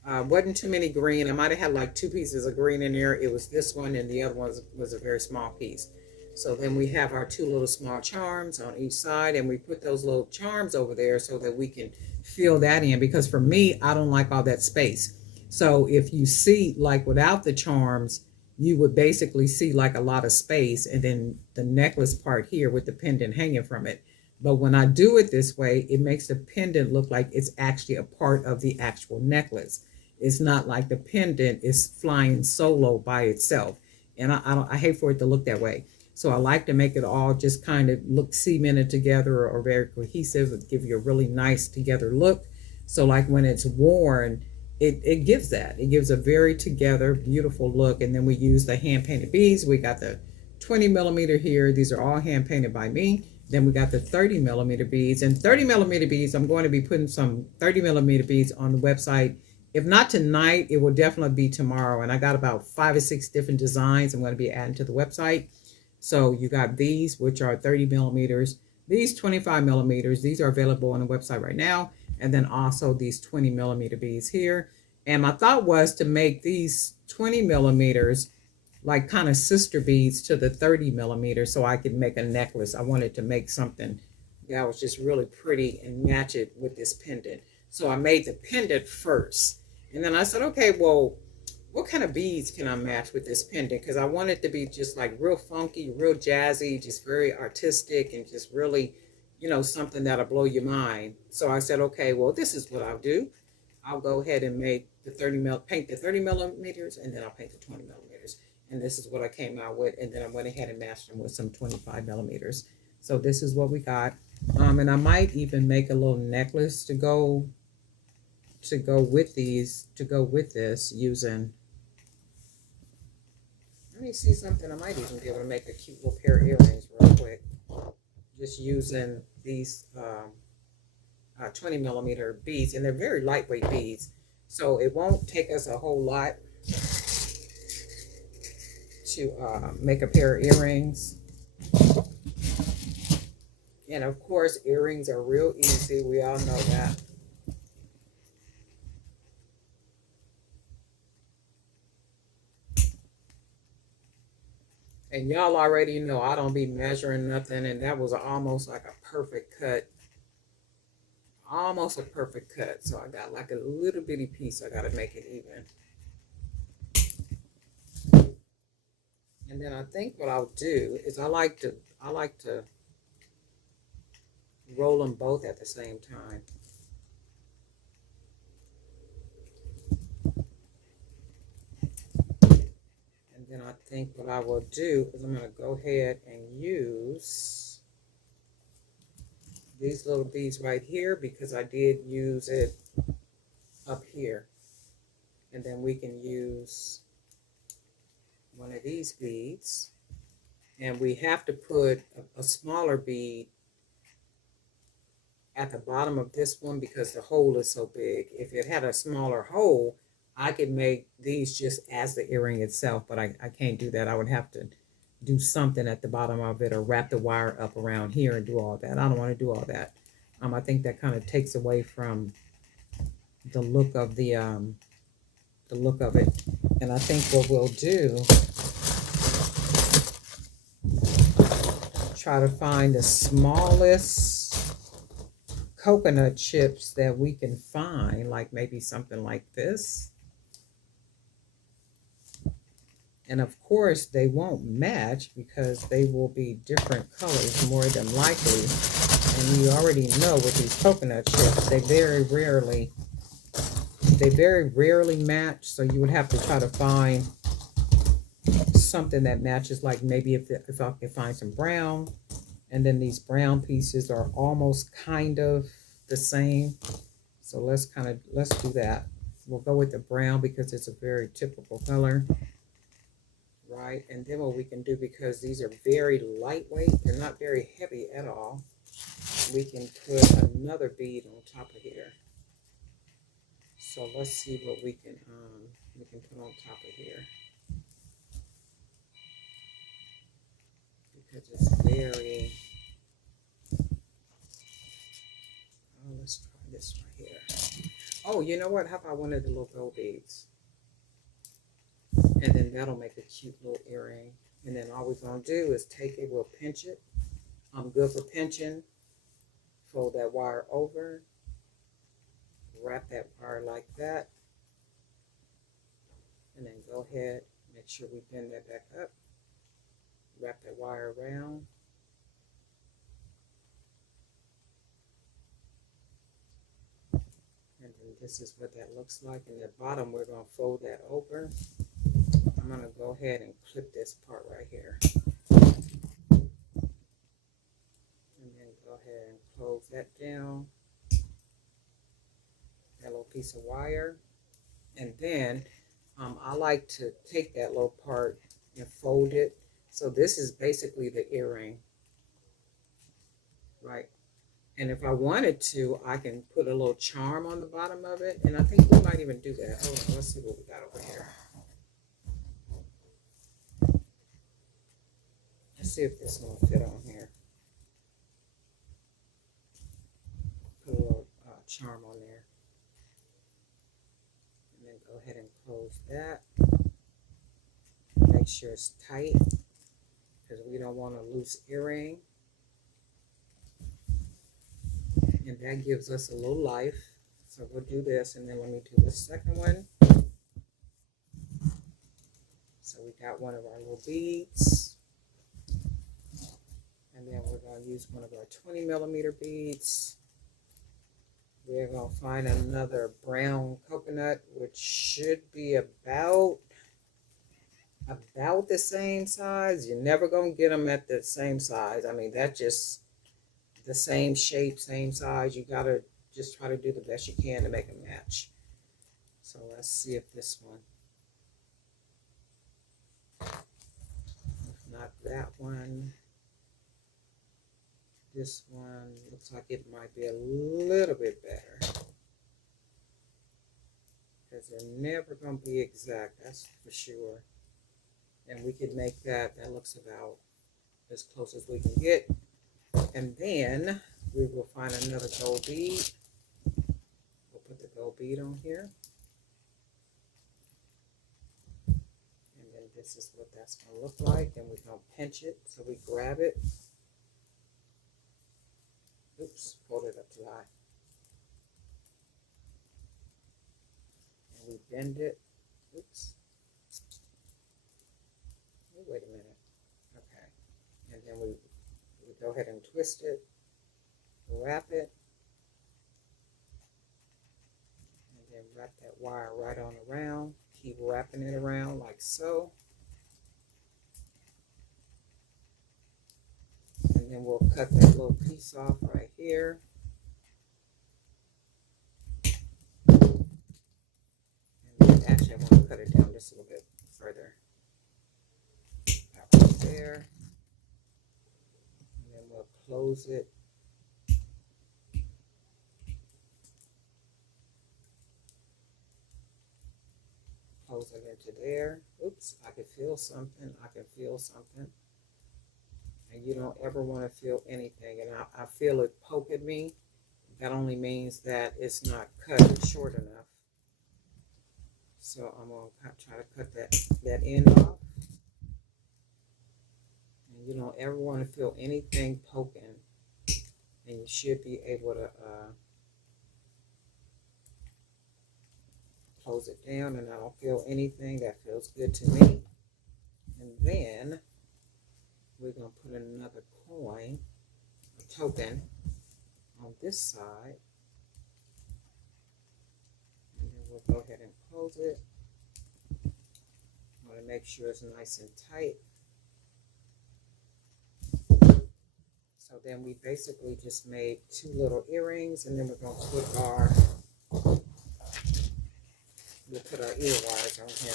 Wasn't too many green. I might have had like 2 pieces of green in there. It was this one, and the other one was a very small piece. So then we have our two little small charms on each side, and we put those little charms over there so that we can fill that in. Because for me, I don't like all that space. So if you see, like without the charms, you would basically see like a lot of space, and then the necklace part here with the pendant hanging from it. But when I do it this way, it makes the pendant look like it's actually a part of the actual necklace. It's not like the pendant is flying solo by itself. And I hate for it to look that way. So I like to make it all just kind of look cemented together or very cohesive, give you a really nice together look. So like when it's worn, it gives that. It gives a very together, beautiful look. And then we use the hand painted beads. We got the 20 millimeter here. These are all hand painted by me. Then we got the 30 millimeter beads. And 30 millimeter beads, I'm going to be putting some 30 millimeter beads on the website. If not tonight, it will definitely be tomorrow. And I got about 5 or 6 different designs I'm going to be adding to the website. So you got these, which are 30 millimeters, these 25 millimeters. These are available on the website right now. And then also these 20 millimeter beads here. And my thought was to make these 20 millimeters like kind of sister beads to the 30 millimeters so I could make a necklace. I wanted to make something that was just really pretty and match it with this pendant. So I made the pendant first. And then I said, okay, well, what kind of beads can I match with this pendant? Because I want it to be just like real funky, real jazzy, just very artistic, and just really, something that'll blow your mind. So I said, okay, well, this is what I'll do. I'll go ahead and make the paint the 30 millimeters, and then I'll paint the 20 millimeters. And this is what I came out with. And then I went ahead and matched them with some 25 millimeters. So this is what we got. And I might even make a little necklace to go with this using. Let me see something. I might even be able to make a cute little pair of earrings real quick. Just using these 20 millimeter beads, and they're very lightweight beads. So it won't take us a whole lot to make a pair of earrings. And of course, earrings are real easy. We all know that. And y'all already know I don't be measuring nothing, and that was almost like a perfect cut. Almost a perfect cut. So I got like a little bitty piece. I got to make it even. And then I think what I'll do is I like to roll them both at the same time. And then I think what I will do is I'm going to go ahead and use these little beads right here because I did use it up here. And then we can use one of these beads. And we have to put a smaller bead at the bottom of this one because the hole is so big. If it had a smaller hole, I could make these just as the earring itself, but I can't do that. I would have to do something at the bottom of it or wrap the wire up around here and do all that. I don't want to do all that. I think that kind of takes away from the look of the look of it. And I think what we'll do, try to find the smallest coconut chips that we can find, like maybe something like this. And of course, they won't match because they will be different colors more than likely. And you already know with these coconut chips, they very rarely match. So you would have to try to find something that matches, like maybe if I can find some brown. And then these brown pieces are almost kind of the same. So let's do that. We'll go with the brown because it's a very typical color. Right, and then what we can do, because these are very lightweight, they're not very heavy at all, we can put another bead on top of here. So let's see what we can put on top of here, because it's very. Oh, let's try this right here. Oh, you know what? How about one of the little gold beads? And then that'll make a cute little earring. And then all we're going to do is take it, we'll pinch it. I'm good for pinching. Fold that wire over. Wrap that wire like that. And then go ahead, make sure we bend that back up. Wrap that wire around. And then this is what that looks like. In the bottom, we're going to fold that over. I'm going to go ahead and clip this part right here. And then go ahead and close that down. That little piece of wire. And then I like to take that little part and fold it. So this is basically the earring, right? And if I wanted to, I can put a little charm on the bottom of it. And I think we might even do that. Hold on, let's see what we got over here. Let's see if this one will fit on here. Put a little charm on there. And then go ahead and close that. Make sure it's tight because we don't want a loose earring. And that gives us a little life. So we'll do this, and then let me do the second one. So we got one of our little beads. And then we're going to use one of our 20 millimeter beads. We're going to find another brown coconut, which should be about the same size. You're never going to get them at the same size. I mean, that's just the same shape, same size. You got to just try to do the best you can to make them match. So let's see if this one, if not that one, this one looks like it might be a little bit better. Because they're never going to be exact, that's for sure. And we could make that, that looks about as close as we can get. And then we will find another gold bead. We'll put the gold bead on here. And then this is what that's going to look like. And we're going to pinch it. So we grab it. Oops, hold it up too high. And we bend it. Oops. Oh, wait a minute. Okay. And then we go ahead and twist it, wrap it, and then wrap that wire right on around. Keep wrapping it around like so. And then we'll cut that little piece off right here. And then actually I want to cut it down just a little bit further. Right there. And then we'll close it. Close it into there. Oops, I can feel something. I can feel something. And you don't ever want to feel anything. And I feel it poke at me. That only means that it's not cut short enough. So I'm going to try to cut that end off. And you don't ever want to feel anything poking. And you should be able to close it down. And I don't feel anything. That feels good to me. And then we're going to put another coin, a token, on this side. And then we'll go ahead and close it. I want to make sure it's nice and tight. So then we basically just made two little earrings, and then we're going to put our, ear wires on here.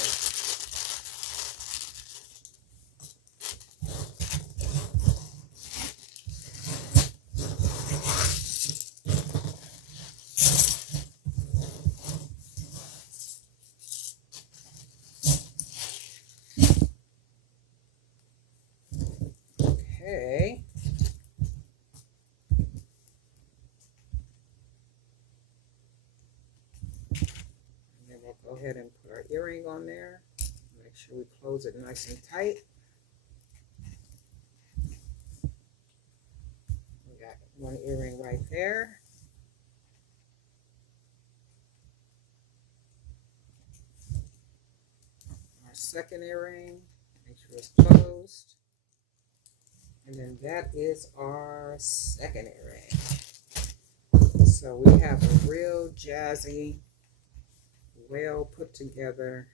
Okay. And then we'll go ahead and put our earring on there. Make sure we close it nice and tight. One earring right there. Our second earring, make sure it's closed. And then that is our second earring. So we have a real jazzy, well put together.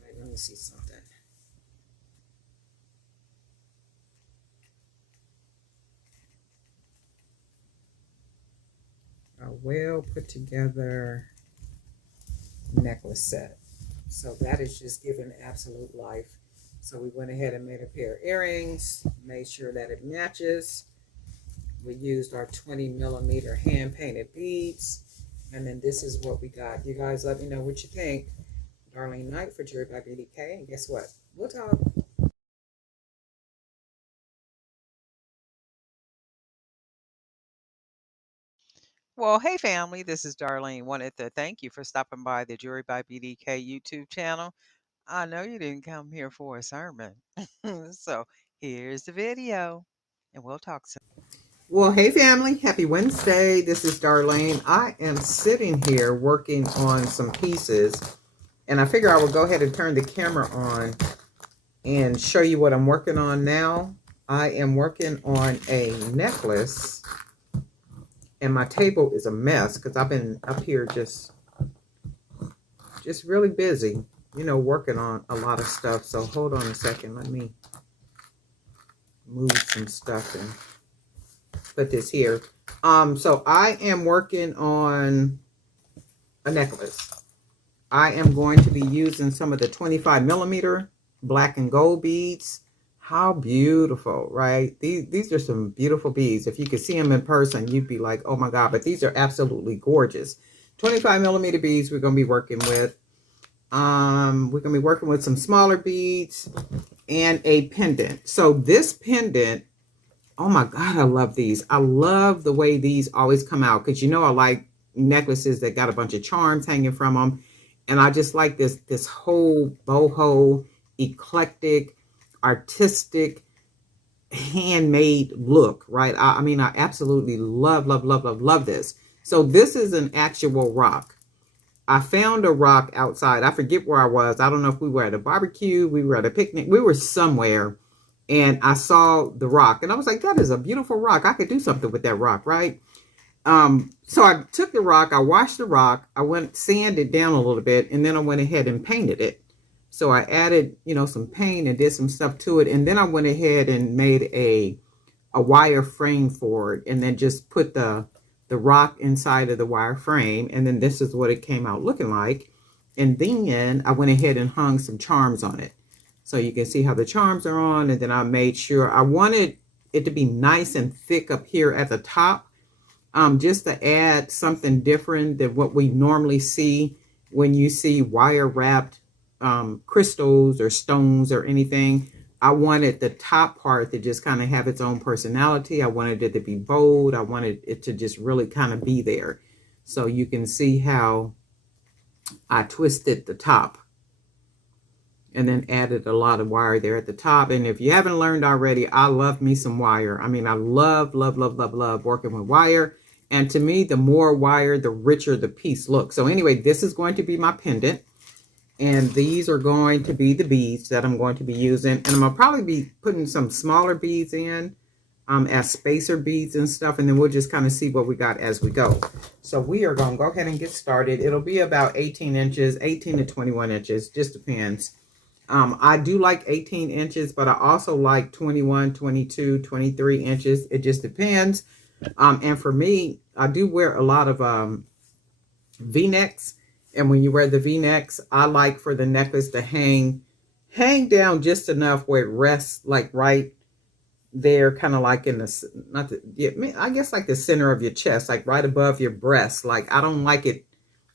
Wait, let me see something. A well put together necklace set. So that is just giving absolute life. So we went ahead and made a pair of earrings, made sure that it matches. We used our 20mm hand painted beads. And then this is what we got. You guys let me know what you think. Darlene Knight for Jewelry by BDK. And guess what? We'll talk. Well, hey family, this is Darlene. Wanted to thank you for stopping by the Jewelry by BDK YouTube channel. I know you didn't come here for a sermon. So here's the video, and we'll talk soon. Well, hey family, happy Wednesday. This is Darlene. I am sitting here working on some pieces, and I figure I will go ahead and turn the camera on and show you what I'm working on now. I am working on a necklace, and my table is a mess because I've been up here just really busy, you know, working on a lot of stuff. So hold on a second. Let me move some stuff and put this here. So I am working on a necklace. I am going to be using some of the 25mm black and gold beads. How beautiful, right? These are some beautiful beads. If you could see them in person, you'd be like, oh my God, but these are absolutely gorgeous. 25mm beads we're going to be working with. We're going to be working with some smaller beads and a pendant. So this pendant, oh my God, I love these. I love the way these always come out because, you know, I like necklaces that got a bunch of charms hanging from them. And I just like this whole boho, eclectic, artistic, handmade look, right? I mean, I absolutely love this. So this is an actual rock. I found a rock outside. I forget where I was. I don't know if we were at a barbecue, we were at a picnic, we were somewhere. And I saw the rock and I was like, that is a beautiful rock. I could do something with that rock, right? So I took the rock, I washed the rock, I went sanded it down a little bit, and then I went ahead and painted it. So I added, you know, some paint and did some stuff to it. And then I went ahead and made a wire frame for it and then just put the rock inside of the wire frame. And then this is what it came out looking like. And then I went ahead and hung some charms on it. So you can see how the charms are on. And then I made sure I wanted it to be nice and thick up here at the top. Just to add something different than what we normally see when you see wire wrapped crystals or stones or anything. I wanted the top part to just kind of have its own personality. I wanted it to be bold. I wanted it to just really kind of be there. So you can see how I twisted the top and then added a lot of wire there at the top. And if you haven't learned already, I love me some wire. I mean, I love working with wire. And to me, the more wire, the richer the piece looks. So anyway, this is going to be my pendant. And these are going to be the beads that I'm going to be using. And I'm going to probably be putting some smaller beads in as spacer beads and stuff. And then we'll just kind of see what we got as we go. So we are going to go ahead and get started. It'll be about 18 inches, 18 to 21 inches, just depends. I do like 18 inches, but I also like 21, 22, 23 inches. It just depends. And for me, I do wear a lot of V-necks. And when you wear the V-necks, I like for the necklace to hang down just enough where it rests like right there, kind of like in the, I guess like the center of your chest, like right above your breast. Like I don't like it.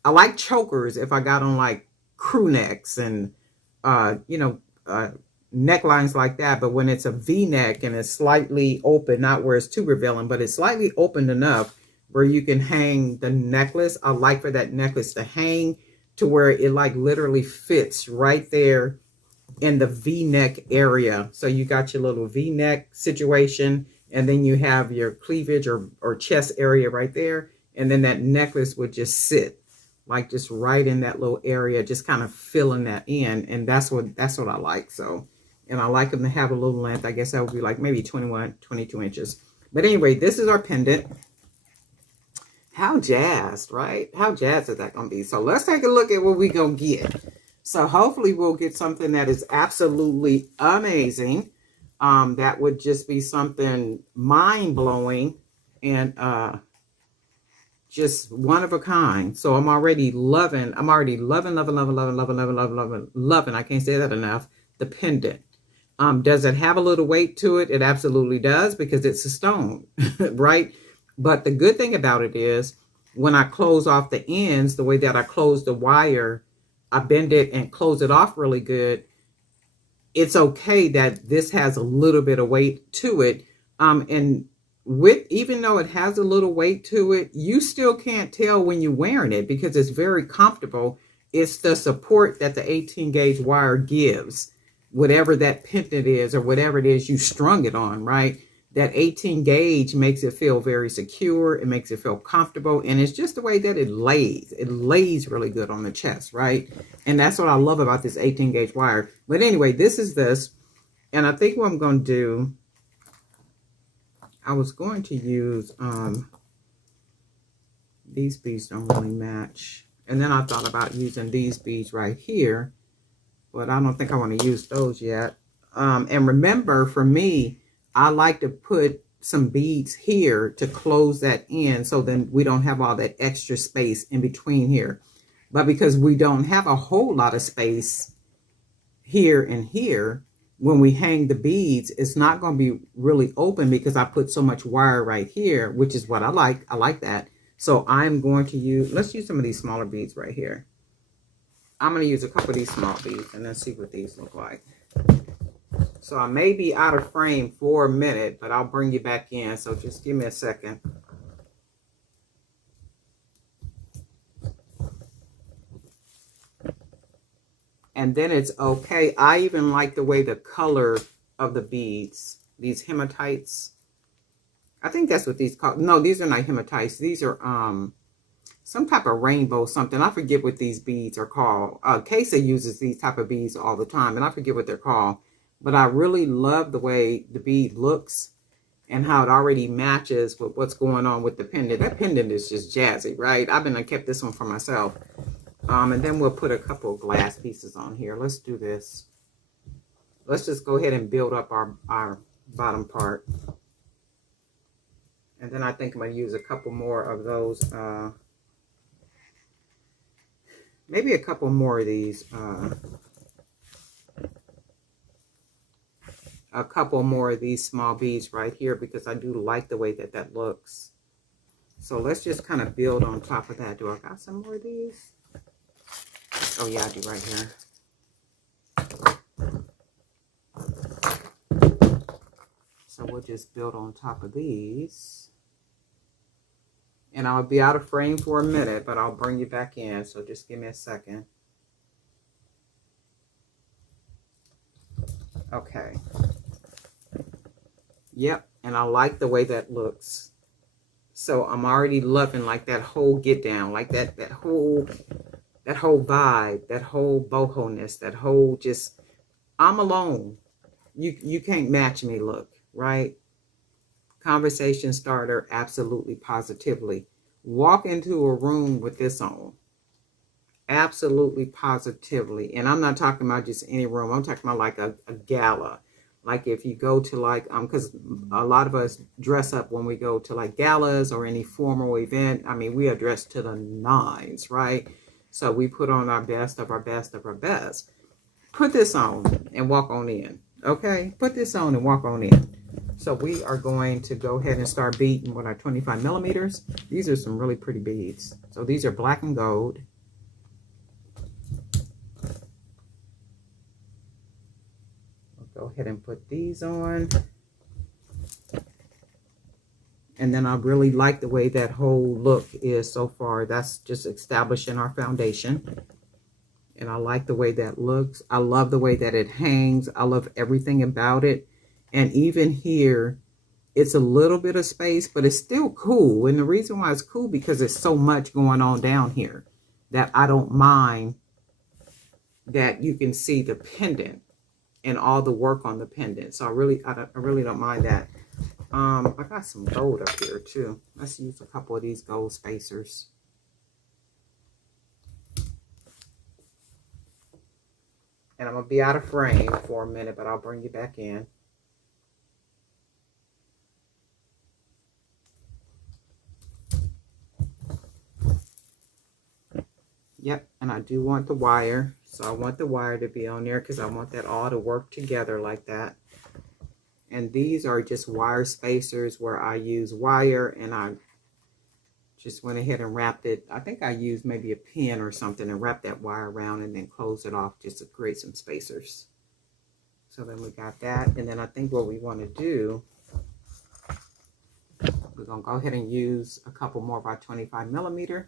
I like chokers if I got on like crew necks and necklines like that. But when it's a V-neck and it's slightly open, not where it's too revealing, but it's slightly open enough where you can hang the necklace. I like for that necklace to hang to where it like literally fits right there in the V-neck area. So you got your little V-neck situation And then you have your cleavage or chest area right there. And then that necklace would just sit like just right in that little area, just kind of filling that in. And that's what I like. So, and I like them to have a little length. I guess that would be like maybe 21, 22 inches. But anyway, this is our pendant. How jazzed, right? How jazzed is that going to be? So let's take a look at what we going to get. So hopefully we'll get something that is absolutely amazing. That would just be something mind-blowing and just one of a kind. So I'm already loving, loving. I can't say that enough. The pendant. Does it have a little weight to it? It absolutely does, because it's a stone, right? But the good thing about it is when I close off the ends, the way that I close the wire, I bend it and close it off really good. It's okay that this has a little bit of weight to it. And even though it has a little weight to it, you still can't tell when you're wearing it because it's very comfortable. It's the support that the 18 gauge wire gives, whatever that pendant is or whatever it is you strung it on, right? That 18 gauge makes it feel very secure. It makes it feel comfortable. And it's just the way that it lays. It lays really good on the chest, right? And that's what I love about this 18 gauge wire. But anyway, this is this. And I think what I'm going to do, I was going to use, these beads don't really match. And then I thought about using these beads right here, but I don't think I want to use those yet. And remember, for me, I like to put some beads here to close that in, so then we don't have all that extra space in between here. But because we don't have a whole lot of space here and here, when we hang the beads, it's not going to be really open because I put so much wire right here, which is what I like. I like that. So I'm going to use, let's use some of these smaller beads right here. I'm going to use a couple of these small beads and then see what these look like. So I may be out of frame for a minute, but I'll bring you back in. So just give me a second. And then it's okay. I even like the way the color of the beads, these hematites. I think that's what these call. No, these are not hematites. These are some type of rainbow something. I forget what these beads are called. Kaysa uses these type of beads all the time, and I forget what they're called. But I really love the way the bead looks and how it already matches with what's going on with the pendant. That pendant is just jazzy, right? I kept this one for myself. And then we'll put a couple of glass pieces on here. Let's do this. Let's just go ahead and build up our bottom part. And then I think I'm going to use a couple more of those. Maybe a couple more of these. A couple more of these small beads right here, because I do like the way that that looks. So let's just kind of build on top of that. Do I got some more of these? Oh yeah, I do right here. So we'll just build on top of these. And I'll be out of frame for a minute, but I'll bring you back in. So just give me a second. Okay. Yep, and I like the way that looks. So I'm already loving like that whole get down, like that whole vibe, that whole boho-ness, that whole just, I'm alone. You can't match me look, right? Conversation starter, absolutely, positively. Walk into a room with this on. Absolutely, positively. And I'm not talking about just any room. I'm talking about like a gala. Like if you go to like, because a lot of us dress up when we go to like galas or any formal event. I mean, we are dressed to the nines, right? So we put on our best of our best of our best. Put this on and walk on in, okay? Put this on and walk on in. So we are going to go ahead and start beading with our 25 millimeters. These are some really pretty beads. So these are black and gold. Go ahead and put these on. And then I really like the way that whole look is so far. That's just establishing our foundation. And I like the way that looks. I love the way that it hangs. I love everything about it. And even here, It's a little bit of space, but it's still cool. And the reason why it's cool, because there's so much going on down here that I don't mind that you can see the pendant and all the work on the pendant. So I really don't mind that. I got some gold up here too. Let's use a couple of these gold spacers. And I'm going to be out of frame for a minute, but I'll bring you back in. Yep, and I do want the wire. So I want the wire to be on there because I want that all to work together like that. And these are just wire spacers where I use wire, and I just went ahead and wrapped it. I think I used maybe a pin or something and wrapped that wire around and then close it off just to create some spacers. So then we got that. And then I think what we want to do, we're going to go ahead and use a couple more by 25 millimeter.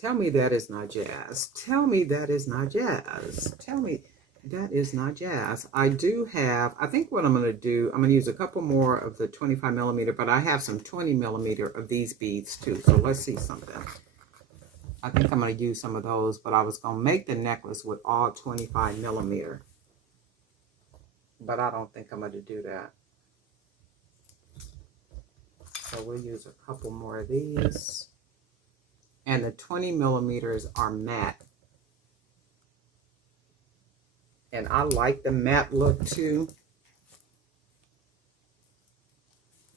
Tell me that is not jazz. Tell me that is not jazz. Tell me that is not jazz. I do have, I think what I'm going to do, I'm going to use a couple more of the 25 millimeter, but I have some 20 millimeter of these beads too. So let's see something. I think I'm going to use some of those, but I was going to make the necklace with all 25 millimeter. But I don't think I'm going to do that. So we'll use a couple more of these. And the 20 millimeters are matte. And I like the matte look too.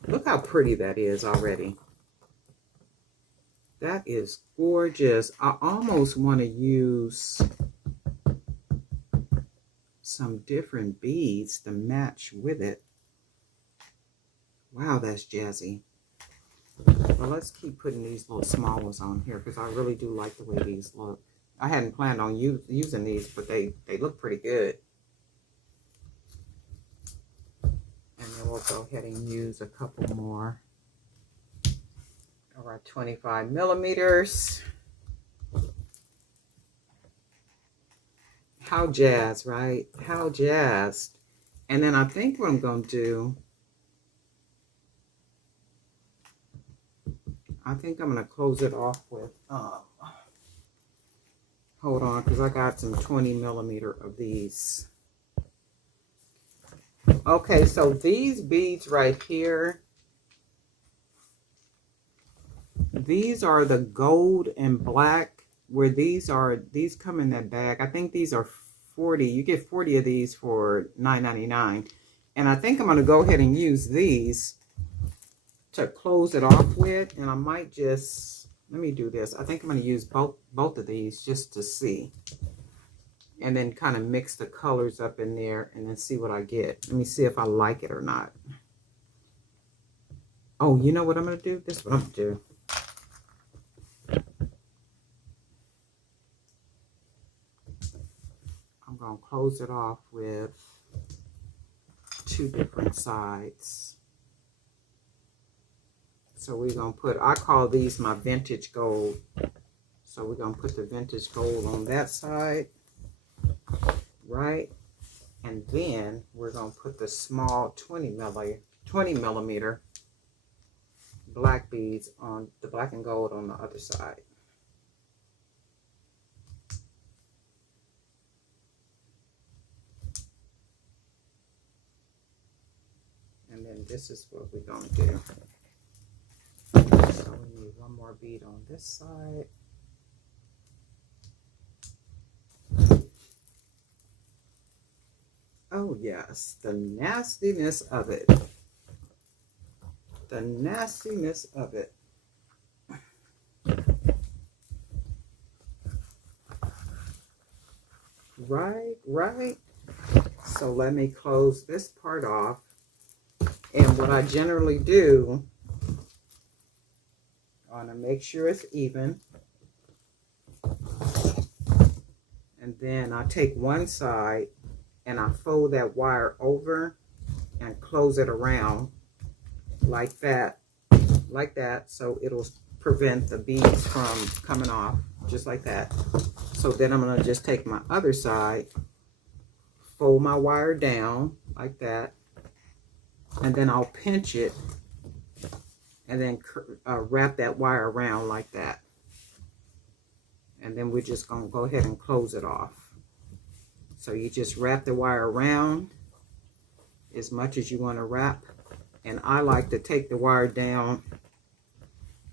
Look how pretty that is already. That is gorgeous. I almost want to use some different beads to match with it. Wow, that's jazzy. But let's keep putting these little small ones on here because I really do like the way these look. I hadn't planned on using these, but they look pretty good. And then we'll go ahead and use a couple more of our 25 millimeters. How jazz, right? How jazzed. And then I think what I'm going to do, I think I'm going to close it off with, hold on, because I got some 20 millimeter of these. Okay, so these beads right here, these are the gold and black, where these come in that bag. I think these are 40. You get 40 of these for $9.99. And I think I'm going to go ahead and use these to close it off with, and I might just, let me do this. I think I'm going to use both of these just to see, and then kind of mix the colors up in there and then see what I get. Let me see if I like it or not. Oh, you know what I'm going to do? This is what I'm going to do. I'm going to close it off with two different sides. So we're going to put, I call these my vintage gold. So we're going to put the vintage gold on that side, right? And then we're going to put the small 20 millimeter black beads on the black and gold on the other side. And then this is what we're going to do. So we need one more bead on this side. Oh yes, the nastiness of it. The nastiness of it. Right, right. So let me close this part off. And what I generally do, I want to make sure it's even. And then I take one side and I fold that wire over and close it around like that, so it'll prevent the beads from coming off. just like that. So then I'm going to just take my other side, fold my wire down like that, and then I'll pinch it and then wrap that wire around like that. And then we're just going to go ahead and close it off. So you just wrap the wire around as much as you want to wrap. And I like to take the wire down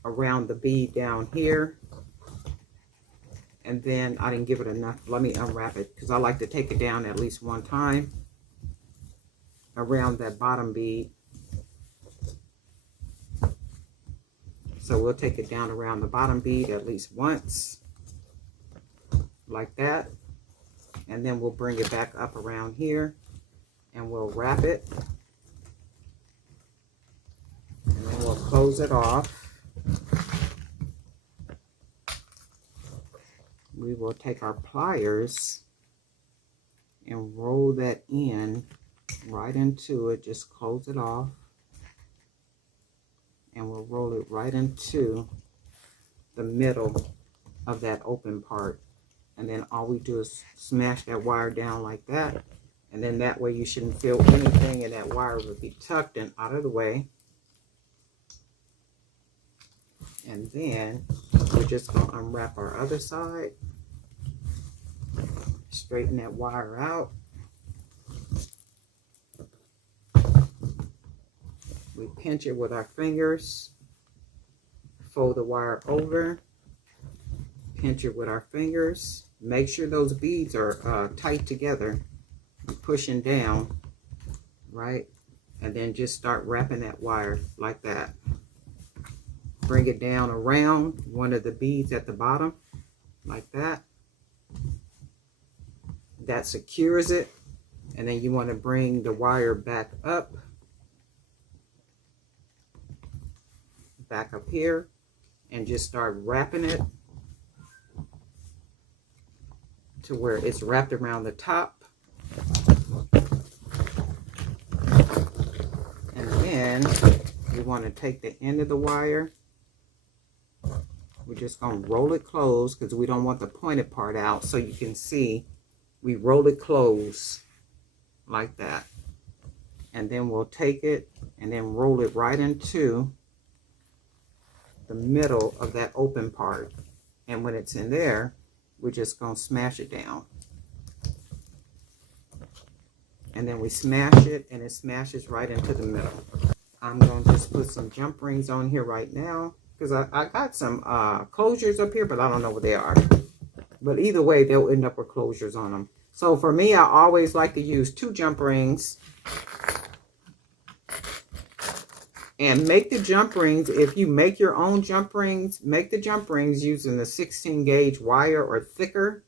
around the bead down here. And then I didn't give it enough. Let me unwrap it because I like to take it down at least one time around that bottom bead. So we'll take it down around the bottom bead at least once, like that. And then we'll bring it back up around here and we'll wrap it. And then we'll close it off. We will take our pliers and roll that in right into it. Just close it off. And we'll roll it right into the middle of that open part. And then all we do is smash that wire down like that. And then that way you shouldn't feel anything, and that wire will be tucked and out of the way. And then we're just going to unwrap our other side. Straighten that wire out. We pinch it with our fingers. Fold the wire over. Pinch it with our fingers. Make sure those beads are tight together. Pushing down, right? And then just start wrapping that wire like that. Bring it down around one of the beads at the bottom, like that. That secures it. And then you want to bring the wire back up here, and just start wrapping it to where it's wrapped around the top. And then we want to take the end of the wire. We're just going to roll it close because we don't want the pointed part out. So you can see we roll it close like that. And then we'll take it and then roll it right into the middle of that open part. And when it's in there, we're just going to smash it down. And then we smash it, and it smashes right into the middle. I'm going to just put some jump rings on here right now because I got some closures up here, but I don't know what they are. But either way, they'll end up with closures on them. So for me, I always like to use 2 jump rings. And make the jump rings, if you make your own jump rings, make the jump rings using the 16 gauge wire or thicker.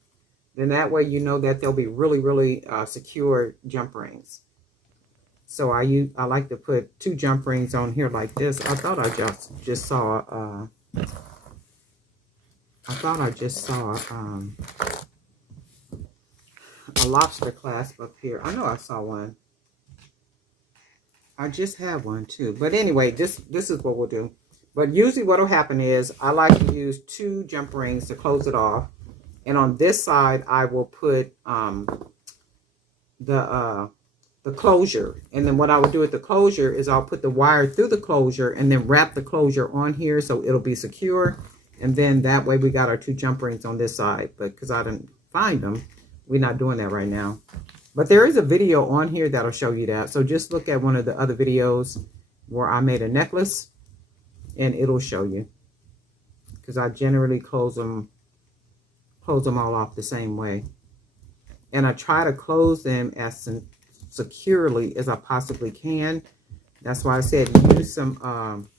Then that way you know that they'll be really, really secure jump rings. So I like to put 2 jump rings on here like this. I thought I just saw a lobster clasp up here. I know I saw one. I just have one too. But anyway, this is what we'll do. But usually what will happen is I like to use 2 jump rings to close it off. And on this side, I will put the closure. And then what I would do with the closure is I'll put the wire through the closure and then wrap the closure on here so it'll be secure. And then that way we got our 2 jump rings on this side. But because I didn't find them, we're not doing that right now. But there is a video on here that'll show you that. So just look at one of the other videos where I made a necklace and it'll show you. Because I generally close them all off the same way. And I try to close them as securely as I possibly can. That's why I said use some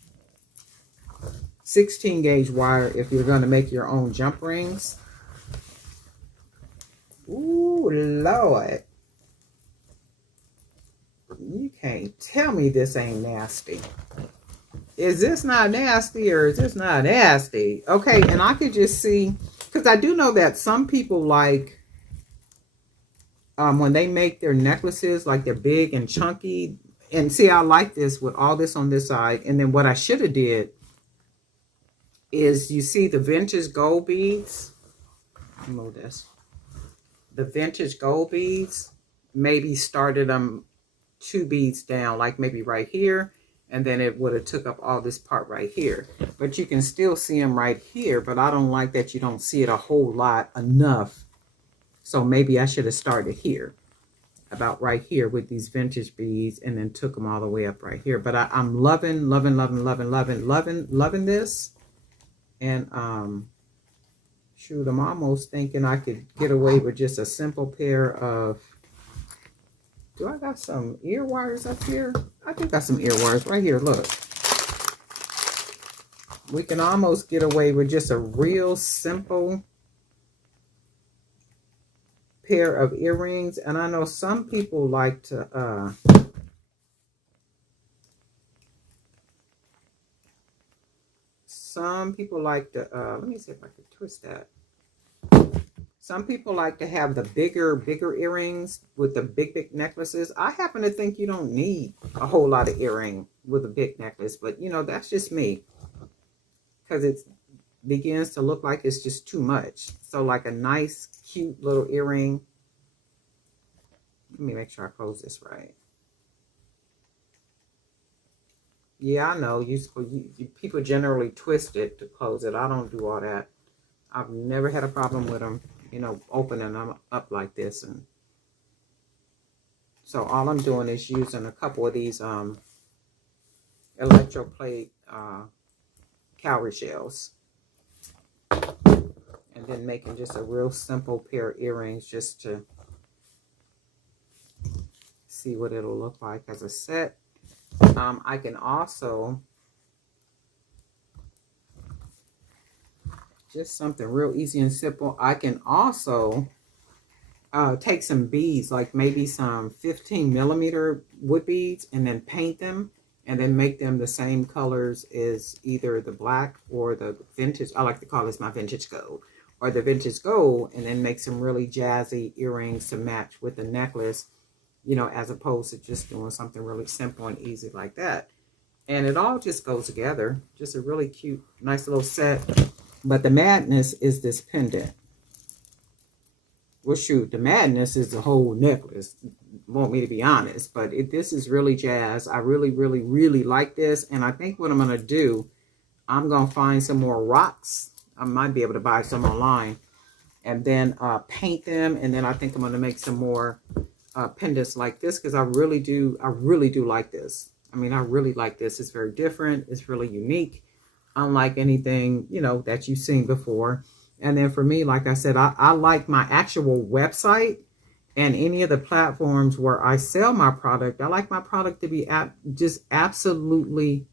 16 gauge wire if you're going to make your own jump rings. Ooh, Lord. You can't tell me this ain't nasty. Is this not nasty or is this not nasty? Okay, and I could just see, because I do know that some people like, when they make their necklaces, like they're big and chunky. And see, I like this with all this on this side. And then what I should have did is, you see the vintage gold beads? Move this. The vintage gold beads, maybe started them two beads down, like maybe right here, and then it would have took up all this part right here. But you can still see them right here, but I don't like that you don't see it a whole lot enough. So maybe I should have started here, about right here with these vintage beads, and then took them all the way up right here. But I'm loving, loving, loving, loving, loving, loving, loving this. And shoot, I'm almost thinking I could get away with just a simple pair of, do I got some ear wires up here? I think I got some ear wires right here. Look, we can almost get away with just a real simple pair of earrings. And I know some people like to, let me see if I can twist that. Some people like to have the bigger earrings with the big necklaces. I happen to think you don't need a whole lot of earring with a big necklace, but you know, that's just me. Because it begins to look like it's just too much. So like a nice, cute little earring. Let me make sure I close this right. Yeah, I know. People generally twist it to close it. I don't do all that. I've never had a problem with them, you know, opening them up like this. And so all I'm doing is using a couple of these electroplate cowrie shells. And then making just a real simple pair of earrings just to see what it'll look like as a set. I can also, just something real easy and simple, I can also take some beads, like maybe some 15mm wood beads, and then paint them and then make them the same colors as either the black or the vintage. I like to call this my vintage gold, or the vintage gold, and then make some really jazzy earrings to match with the necklace, you know, as opposed to just doing something really simple and easy like that. And it all just goes together. Just a really cute, nice little set. But the madness is this pendant. Well, shoot, the madness is the whole necklace. Want me to be honest, but this is really jazz. I really, really, really like this. And I think what I'm going to do, I'm going to find some more rocks. I might be able to buy some online. And then paint them. And then I think I'm going to make some more pendants like this, because I really do like this. I mean, I really like this. It's very different. It's really unique, unlike anything, you know, that you've seen before. And then for me, like I said, I like my actual website and any of the platforms where I sell my product. I like my product to be just absolutely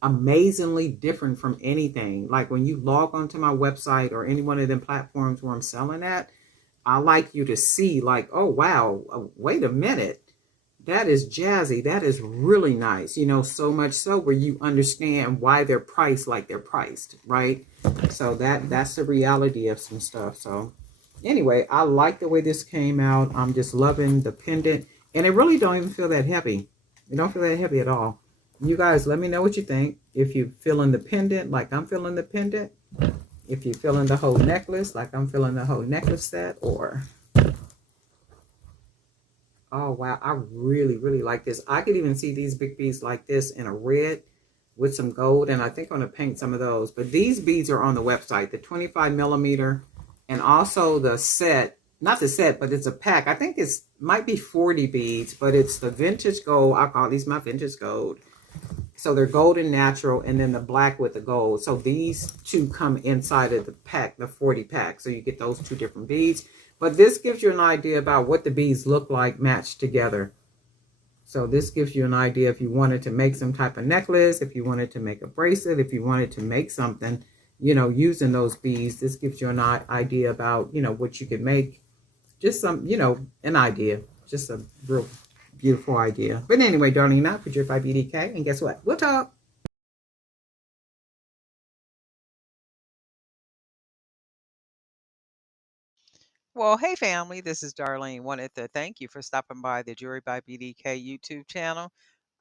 amazingly different from anything. Like when you log onto my website or any one of them platforms where I'm selling at, I like you to see like, oh, wow, wait a minute. That is jazzy. That is really nice. You know, so much so where you understand why they're priced like they're priced, right? So that's the reality of some stuff. So anyway, I like the way this came out. I'm just loving the pendant. And it really don't even feel that heavy. It don't feel that heavy at all. You guys, let me know what you think. If you're feeling the pendant like I'm feeling the pendant. If you're feeling the whole necklace like I'm feeling the whole necklace set. Or, oh, wow, I really, really like this. I could even see these big beads like this in a red with some gold. And I think I'm going to paint some of those. But these beads are on the website. The 25mm. And also the set. Not the set, but it's a pack. I think it's might be 40 beads. But it's the vintage gold. I call these my vintage gold. So they're gold and natural, and then the black with the gold. So these two come inside of the pack, the 40 pack. So you get those two different beads. But this gives you an idea about what the beads look like matched together. So this gives you an idea if you wanted to make some type of necklace, if you wanted to make a bracelet, if you wanted to make something, you know, using those beads. This gives you an idea about, you know, what you could make. Just some, you know, an idea. Just a real beautiful idea. But anyway, darling, not for Drip by BDK. And guess what? We'll talk. Well, hey family, this is Darlene. Wanted to thank you for stopping by the Jewelry by BDK YouTube channel.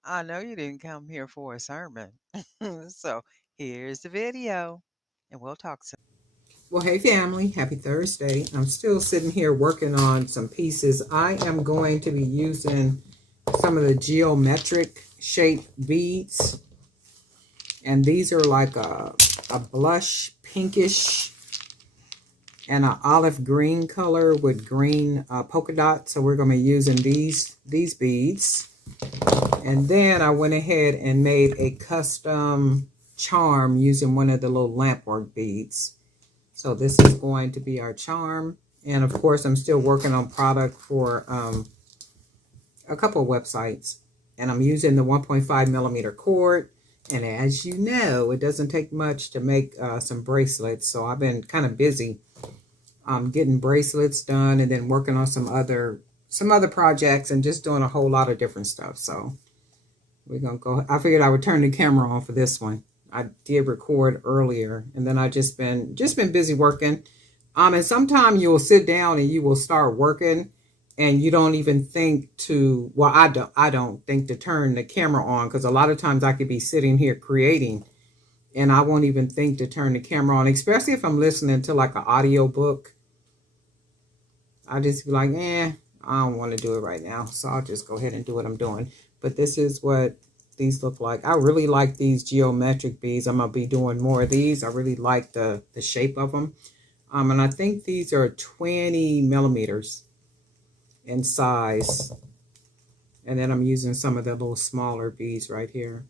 I know you didn't come here for a sermon. So here's the video, and we'll talk soon. Well, hey family, happy Thursday. I'm still sitting here working on some pieces. I am going to be using some of the geometric shaped beads. And these are like a blush pinkish and an olive green color with green polka dots. So we're going to be using these beads. And then I went ahead and made a custom charm using one of the little lampwork beads. So this is going to be our charm. And of course, I'm still working on product for a couple of websites. And I'm using the 1.5 millimeter cord. And as you know, it doesn't take much to make some bracelets. So I've been kind of busy getting bracelets done and then working on some other projects and just doing a whole lot of different stuff. So we're going to go. I figured I would turn the camera on for this one. I did record earlier, and then I just been busy working. And sometimes you'll sit down and you will start working, and you don't even think to. Well, I don't think to turn the camera on because a lot of times I could be sitting here creating, and I won't even think to turn the camera on, especially if I'm listening to like an audio book. I just be like, I don't want to do it right now, so I'll just go ahead and do what I'm doing. But this is what these look like. I really like these geometric beads. I'm gonna be doing more of these. I really like the shape of them. And I think these are 20 millimeters in size. And then I'm using some of the little smaller beads right here,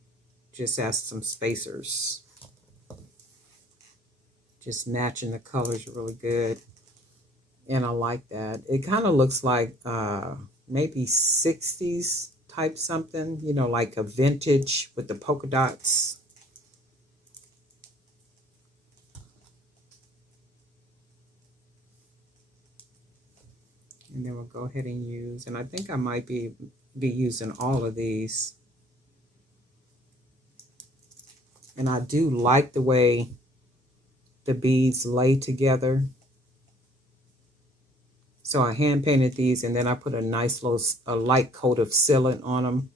just as some spacers. Just matching the colors really good. And I like that. It kind of looks like maybe 60s type something, you know, like a vintage with the polka dots. And then we'll go ahead and use, and I think I might be using all of these. And I do like the way the beads lay together. So I hand painted these, and then I put a nice little a light coat of sealant on them.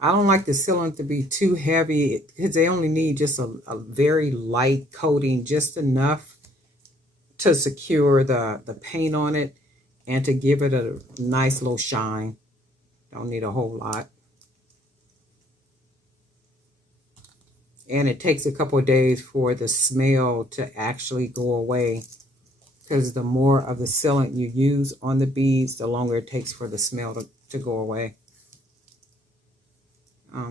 I don't like the sealant to be too heavy because they only need just a very light coating, just enough to secure the paint on it and to give it a nice little shine. Don't need a whole lot. And it takes a couple of days for the smell to actually go away, because the more of the sealant you use on the beads, the longer it takes for the smell to go away.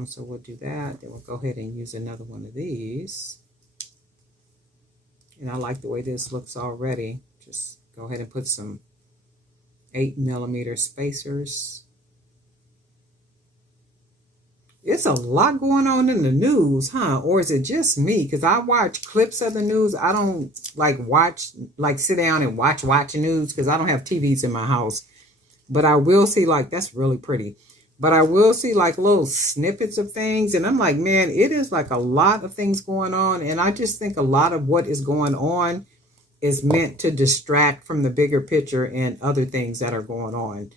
So we'll do that. Then we'll go ahead and use another one of these. And I like the way this looks already. Just go ahead and put some 8 millimeter spacers. It's a lot going on in the news, huh? Or is it just me? Because I watch clips of the news. I don't sit down and watch news because I don't have TVs in my house. But I will see, like, that's really pretty. But I will see like little snippets of things. And I'm like, man, it is like a lot of things going on. And I just think a lot of what is going on is meant to distract from the bigger picture and other things that are going on.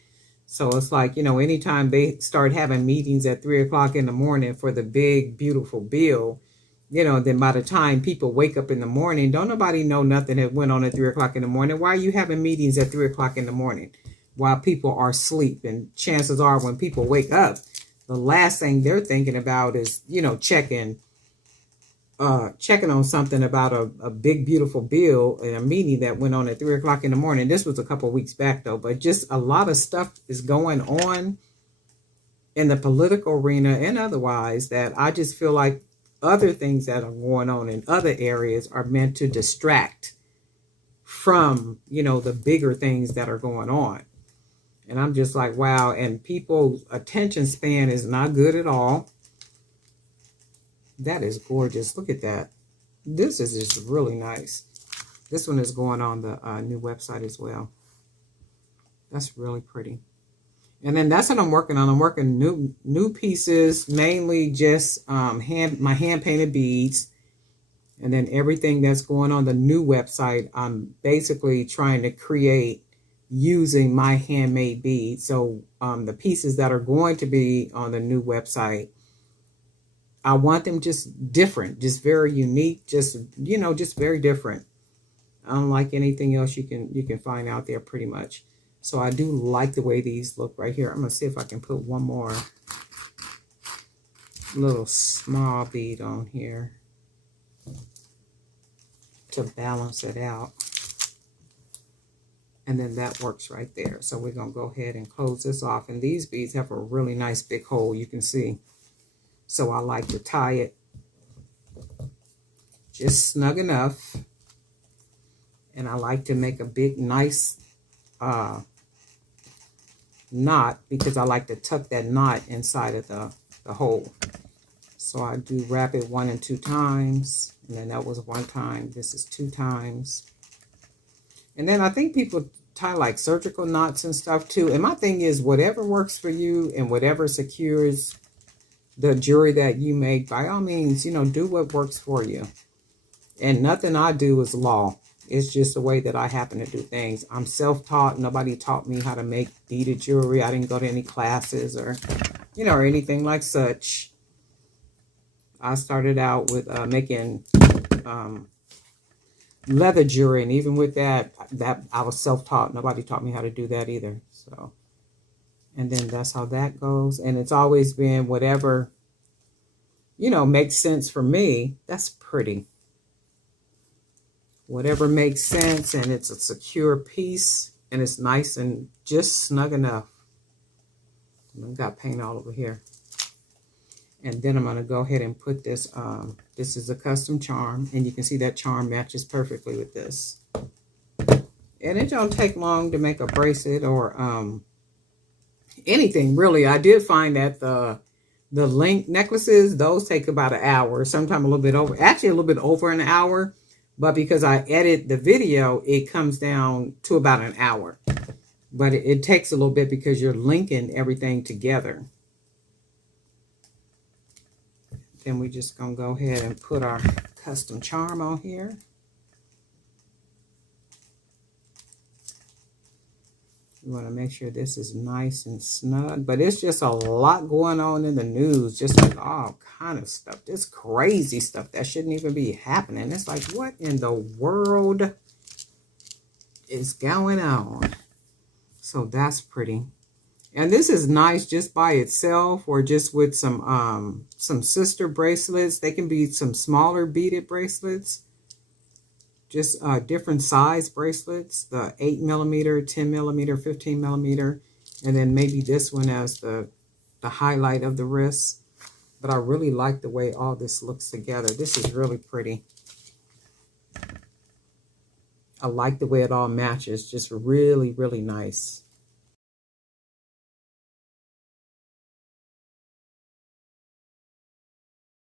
So it's like, you know, anytime they start having meetings at 3 o'clock in the morning for the big, beautiful bill, you know, then by the time people wake up in the morning, don't nobody know nothing that went on at 3 o'clock in the morning. Why are you having meetings at 3 o'clock in the morning while people are asleep? And chances are when people wake up, the last thing they're thinking about is, you know, checking on something about a big, beautiful bill and a meeting that went on at 3 o'clock in the morning. This was a couple of weeks back, though, but just a lot of stuff is going on in the political arena and otherwise that I just feel like other things that are going on in other areas are meant to distract from, you know, the bigger things that are going on. And I'm just like, wow. And people's attention span is not good at all. That is gorgeous. Look at that. This is just really nice. This one is going on the new website as well. That's really pretty. And then that's what I'm working on. I'm working new pieces, mainly just my hand painted beads. And then everything that's going on the new website, I'm basically trying to create using my handmade beads. So the pieces that are going to be on the new website, I want them just different, just very unique, just, you know, just very different. unlike anything else you can find out there pretty much. So I do like the way these look right here. I'm gonna see if I can put one more little small bead on here to balance it out. And then that works right there. So we're gonna go ahead and close this off. And these beads have a really nice big hole, you can see. So I like to tie it just snug enough. And I like to make a big nice knot, because I like to tuck that knot inside of the hole. So I do wrap it 1 and 2 times, and then that was 1 time. This is 2 times. And then I think people tie like surgical knots and stuff too. And my thing is, whatever works for you and whatever secures the jewelry that you make, by all means, you know, do what works for you. And nothing I do is law. It's just the way that I happen to do things. I'm self-taught. Nobody taught me how to make beaded jewelry. I didn't go to any classes or, you know, or anything like such. I started out with making leather jewelry, and even with that I was self-taught. Nobody taught me how to do that either. So, and then that's how that goes. And it's always been whatever, you know, makes sense for me. That's pretty. Whatever makes sense, and it's a secure piece, and it's nice and just snug enough. I've got paint all over here. And then I'm going to go ahead and put this, this is a custom charm, and you can see that charm matches perfectly with this. And it don't take long to make a bracelet or anything, really. I did find that the link necklaces, those take about an hour, sometimes a little bit over, actually a little bit over an hour. But because I edit the video, it comes down to about an hour. But it takes a little bit because you're linking everything together. Then we're just going to go ahead and put our custom charm on here. We want to make sure this is nice and snug. But it's just a lot going on in the news. Just like all kind of stuff. This crazy stuff that shouldn't even be happening. It's like, what in the world is going on? So that's pretty. And this is nice just by itself, or just with some sister bracelets. They can be some smaller beaded bracelets. Just different size bracelets, the 8mm, 10mm, 15mm, and then maybe this one as the highlight of the wrist. But I really like the way all this looks together. This is really pretty. I like the way it all matches, just really, really nice.